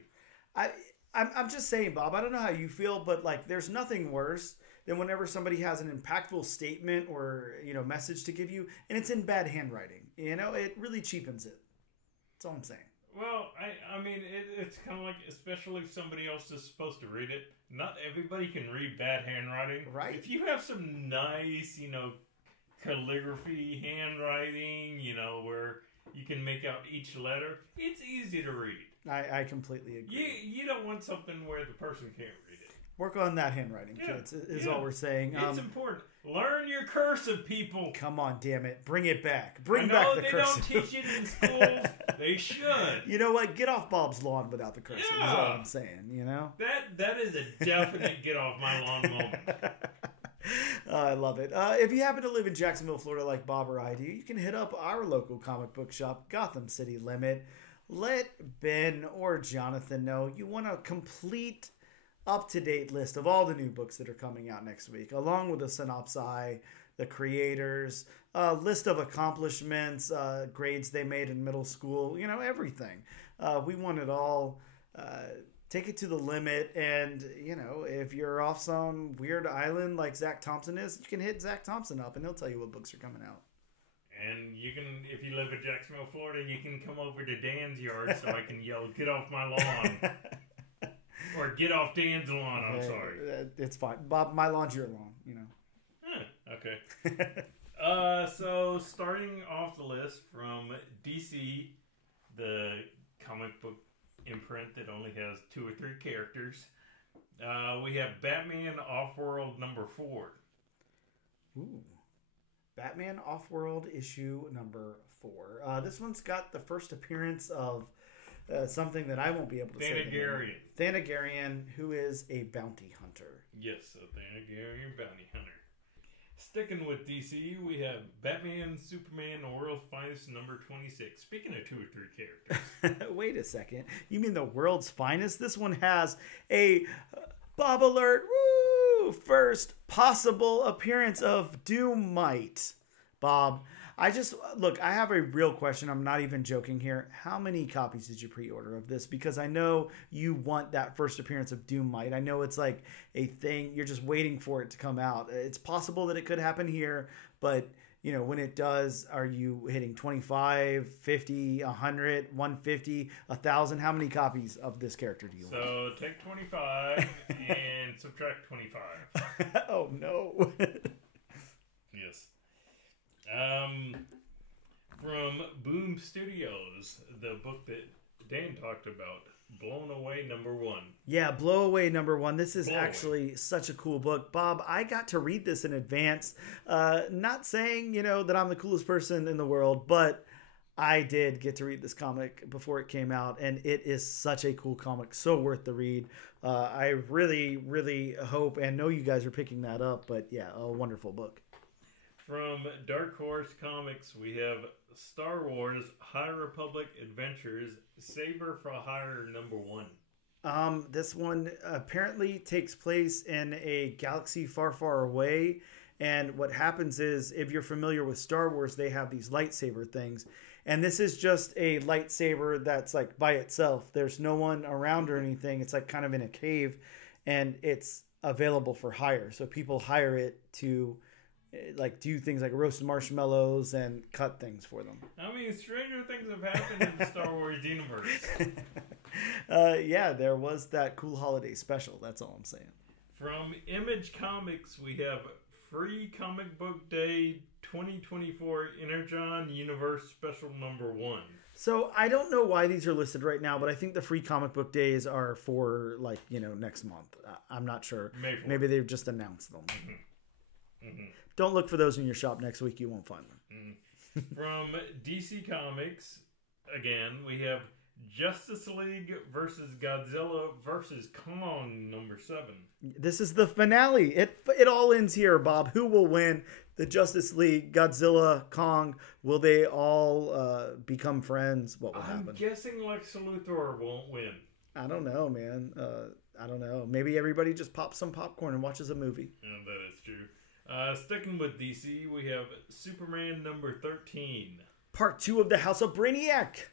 I'm just saying, Bob, I don't know how you feel, but there's nothing worse than whenever somebody has an impactful statement or, message to give you, and it's in bad handwriting. It really cheapens it. That's all I'm saying. Well, I mean, it's kind of like, especially if somebody else is supposed to read it, not everybody can read bad handwriting. Right. If you have some nice, calligraphy handwriting, where you can make out each letter, it's easy to read. I completely agree. You don't want something where the person can't read it. Work on that handwriting, kids, is all we're saying. It's important. Learn your cursive, people. Come on, damn it. Bring it back. Bring back the cursive. They don't teach it in schools. They should. You know what? Get off Bob's lawn without the cursive is all I'm saying, That is a definite get off my lawn moment. I love it. If you happen to live in Jacksonville, Florida like Bob or I do, you can hit up our local comic book shop, Gotham City Limit. Let Ben or Jonathan know you want a complete, up-to-date list of all the new books that are coming out next week, along with a synopsis, the creators, a list of accomplishments, grades they made in middle school, everything. We want it all. Take it to the limit, and, if you're off some weird island like Zac Thompson is, you can hit Zac Thompson up, and he'll tell you what books are coming out. And you can, if you live in Jacksonville, Florida, you can come over to Dan's yard so I can yell, get off my lawn. Or get off Dan's lawn, I'm sorry. It's fine. Bob, my lawn's your lawn, Okay. So starting off the list from DC, the comic book imprint that only has 2 or 3 characters, we have Batman Offworld number 4. Ooh. Batman Offworld issue number 4. This one's got the first appearance of something that I won't be able to say. Thanagarian, who is a bounty hunter. Yes, a Thanagarian bounty hunter. Sticking with DC, we have Batman, Superman, The World's Finest, number 26. Speaking of 2 or 3 characters. Wait a second. You mean The World's Finest? This one has a Bob alert. Woo! First possible appearance of Doom Might. Bob, I just look. I have a real question. I'm not even joking here. How many copies did you pre-order of this? Because I know you want that first appearance of Doom Might. I know it's like a thing. You're just waiting for it to come out. It's possible that it could happen here, but you know, when it does, are you hitting 25, 50, 100, 150, 1,000? How many copies of this character do you want? So take 25 and subtract 25. Oh no. Yes. From Boom Studios, the book that Dan talked about, Blown Away #1. Yeah, Blow Away #1. This is actually such a cool book. Bob, I got to read this in advance. Not saying, you know, that I'm the coolest person in the world, but I did get to read this comic before it came out, and it is such a cool comic. So worth the read. I really, really hope and know you guys are picking that up, but yeah, a wonderful book. From Dark Horse Comics, we have Star Wars High Republic Adventures Saber for Hire #1. This one apparently takes place in a galaxy far, far away. And what happens is, if you're familiar with Star Wars, they have these lightsaber things. And this is just a lightsaber that's like by itself. There's no one around or anything. It's like kind of in a cave, and it's available for hire. So people hire it to like do things like roast marshmallows and cut things for them. I mean, stranger things have happened in the Star Wars universe. Yeah, there was that cool holiday special. That's all I'm saying. From Image Comics, we have Free Comic Book Day 2024 Energon Universe Special #1. So I don't know why these are listed right now, but I think the free comic book days are for like, you know, next month. I'm not sure. Maybe they've just announced them. Mm-hmm. Mm-hmm. Don't look for those in your shop next week. You won't find them. Mm-hmm. From DC Comics, again, we have Justice League versus Godzilla versus Kong #7. This is the finale. It all ends here, Bob. Who will win? The Justice League, Godzilla, Kong? Will they all become friends? What will happen? I'm guessing Lex Luthor won't win. I don't know, man. I don't know. Maybe everybody just pops some popcorn and watches a movie. Yeah, that is true. Sticking with DC, we have Superman #13. Part 2 of the House of Brainiac.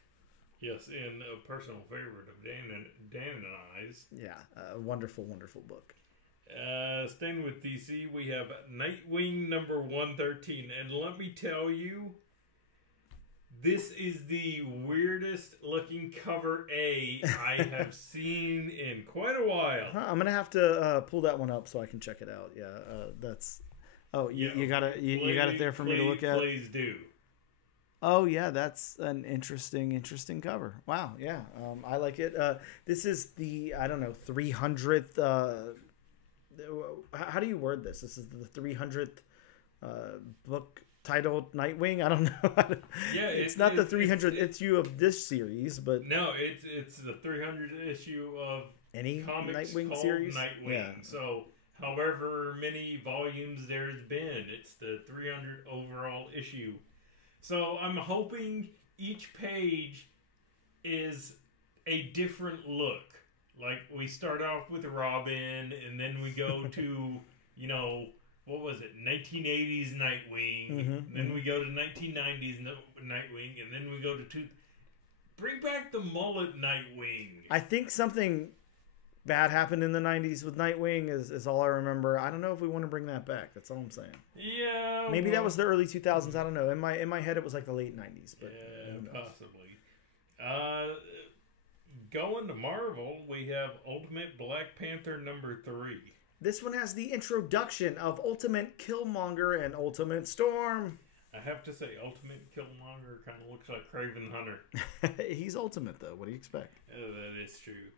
Yes, and a personal favorite of Dan and I's. Yeah, a wonderful, wonderful book. Staying with DC, we have Nightwing #113. And let me tell you, this is the weirdest looking cover A I have seen in quite a while. I'm going to have to pull that one up so I can check it out. Yeah, that's... Oh, you got it there for me to look at? Please do. Oh, yeah, that's an interesting cover. Wow, yeah, I like it. This is the, I don't know, 300th... how do you word this? This is the 300th book titled Nightwing? I don't know. Yeah, it's not the 300th issue of this series, but... No, it's the 300th issue of any comics Nightwing called series? Nightwing. Yeah. So, however many volumes there's been, it's the 300th overall issue. So I'm hoping each page is a different look. Like, we start off with Robin, and then we go to, you know, what was it, 1980s Nightwing. Mm-hmm. Then we go to 1990s Nightwing, and then we go to... Bring back the mullet Nightwing. I think something bad happened in the 90s with Nightwing is all I remember. I don't know if we want to bring that back. That's all I'm saying. Yeah. Maybe that was the early 2000s. I don't know. In my head, it was like the late 90s. But yeah, possibly. Going to Marvel, we have Ultimate Black Panther #3. This one has the introduction of Ultimate Killmonger and Ultimate Storm. I have to say, Ultimate Killmonger kind of looks like Kraven Hunter. He's Ultimate, though. What do you expect? That is true.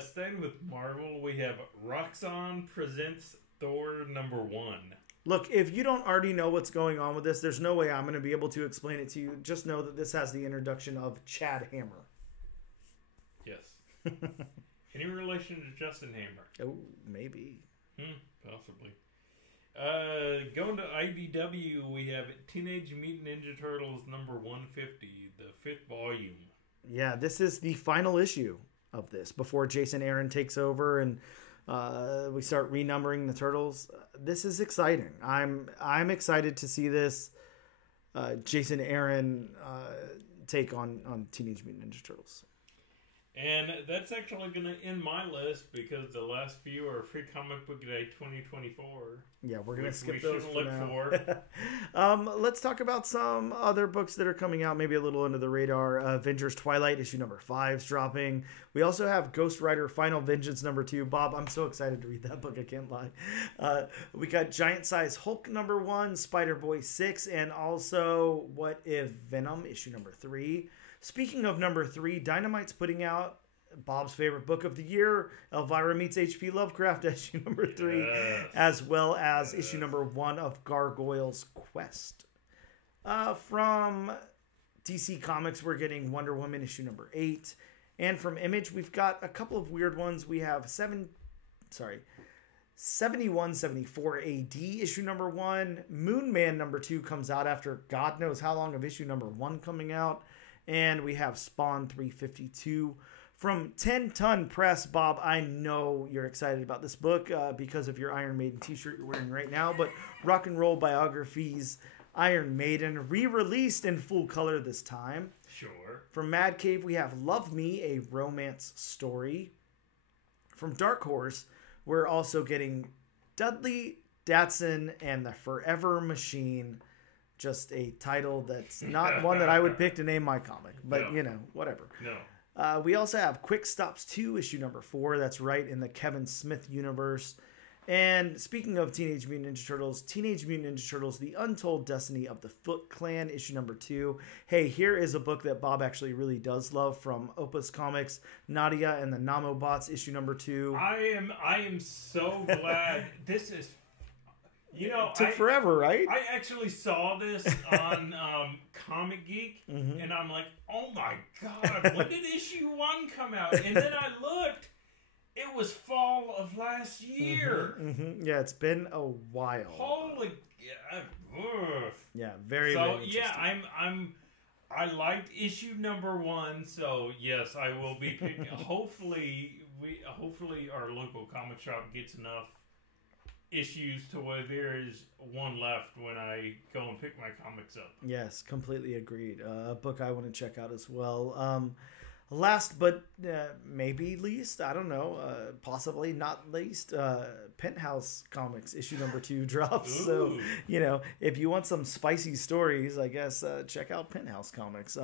Staying with Marvel, we have Roxxon Presents Thor #1. Look, if you don't already know what's going on with this, there's no way I'm going to be able to explain it to you. Just know that this has the introduction of Chad Hammer. Yes. Any relation to Justin Hammer? Oh, maybe. Possibly. Going to IDW, we have Teenage Mutant Ninja Turtles #150, the 5th volume. Yeah, this is the final issue of this before Jason Aaron takes over and we start renumbering the Turtles. This is exciting. I'm excited to see this. Jason Aaron take on Teenage Mutant Ninja Turtles. And that's actually going to end my list because the last few are Free Comic Book Day 2024. Yeah, we're going to skip those for now. For. Let's talk about some other books that are coming out, maybe a little under the radar. Avengers Twilight, issue number 5 is dropping. We also have Ghost Rider Final Vengeance number 2. Bob, I'm so excited to read that book, I can't lie. We got Giant Size Hulk number 1, Spider-Boy 6, and also What If Venom, issue number 3. Speaking of number 3, Dynamite's putting out Bob's favorite book of the year, Elvira Meets H.P. Lovecraft, issue number 3, as well as issue number 1 of Gargoyle's Quest. From DC Comics, we're getting Wonder Woman, issue number 8. And from Image, we've got a couple of weird ones. We have 7174 AD, issue number 1. Moon Man number 2 comes out after God knows how long of issue number 1 coming out. And we have Spawn 352 from 10 Ton Press. Bob, I know you're excited about this book because of your Iron Maiden t-shirt you're wearing right now, but Rock and Roll Biographies Iron Maiden re-released in full color this time. Sure. From Mad Cave, we have Love Me, a romance story. From Dark Horse, we're also getting Dudley Datsun and the Forever Machine. Just a title that's not one that I would pick to name my comic, but No. Whatever. No. We also have Quick Stops 2, issue number 4. That's right in the Kevin Smith universe. And speaking of Teenage Mutant Ninja Turtles, The Untold Destiny of the Foot Clan, issue number 2. Hey, here is a book that Bob actually really does love from Opus Comics, Nadia and the Namobots, issue number 2. I am so glad this is. You know, it took forever, right? I actually saw this on Comic Geek, and I'm like, oh my God, when did issue 1 come out? And then I looked, it was fall of last year. Yeah, it's been a while. Holy, yeah, very. So very yeah, I liked issue number 1, so yes, I will be picking. hopefully our local comic shop gets enough issues to where there is one left when I go and pick my comics up. Yes, completely agreed. A book I want to check out as well. Last but maybe least, I don't know, possibly not least, Penthouse Comics issue number 2 drops. Ooh. So, if you want some spicy stories, I guess check out Penthouse Comics.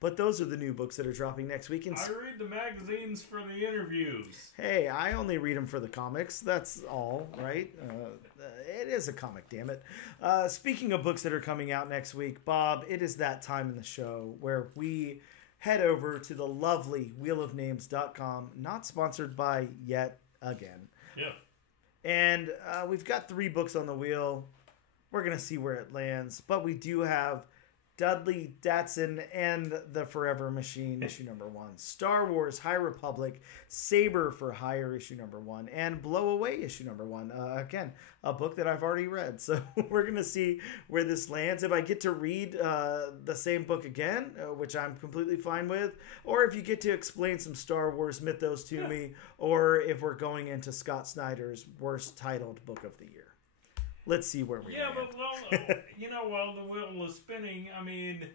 But those are the new books that are dropping next week. And I read the magazines for the interviews. hey, I only read them for the comics. That's all, right? It is a comic, damn it. Speaking of books that are coming out next week, Bob, it is that time in the show where we head over to the lovely wheelofnames.com, not sponsored by yet again. Yeah. And we've got 3 books on the wheel. We're going to see where it lands. But we do have Dudley Datsun and the Forever Machine, issue number 1. Star Wars High Republic, Saber for Hire, issue number 1. And Blow Away, issue number 1. Again, a book that I've already read. So we're going to see where this lands. If I get to read the same book again, which I'm completely fine with, or if you get to explain some Star Wars mythos to me, or if we're going into Scott Snyder's worst titled book of the year. Let's see where we land. But while the wheel is spinning, I mean,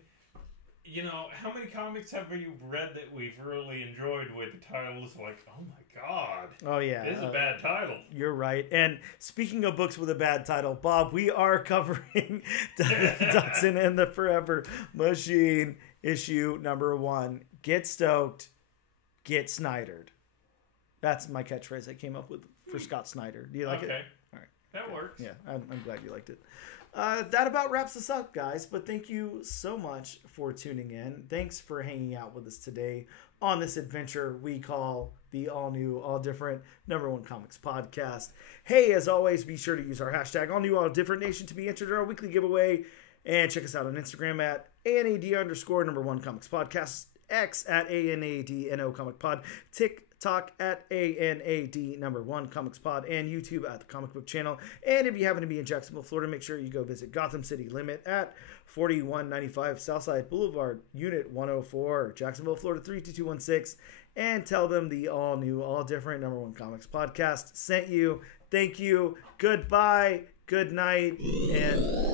how many comics have you read that we've really enjoyed with the titles like, oh my God. Oh, yeah. This is a bad title. You're right. And speaking of books with a bad title, Bob, we are covering Datsun and the Forever Machine, issue number 1. Get stoked, get Snydered. That's my catchphrase I came up with for Scott Snyder. Do you like it? All right. That works. Yeah, I'm glad you liked it. That about wraps us up, guys. But thank you so much for tuning in. Thanks for hanging out with us today on this adventure we call the all-new, all-different #1 Comics Podcast. Hey, as always, be sure to use our hashtag #AllNewAllDifferentNation to be entered in our weekly giveaway. And check us out on Instagram at @ANAD_#1 Comics Podcast, X at ANADNO Comic Pod, TikTok at ANAD1 Comics Pod, and YouTube at the Comic Book Channel. And if you happen to be in Jacksonville, Florida, make sure you go visit Gotham City Limit at 4195 Southside Boulevard, Unit 104, Jacksonville, Florida 32216, and tell them the all-new, all-different #1 Comics Podcast sent you. Thank you. Goodbye. Good night. And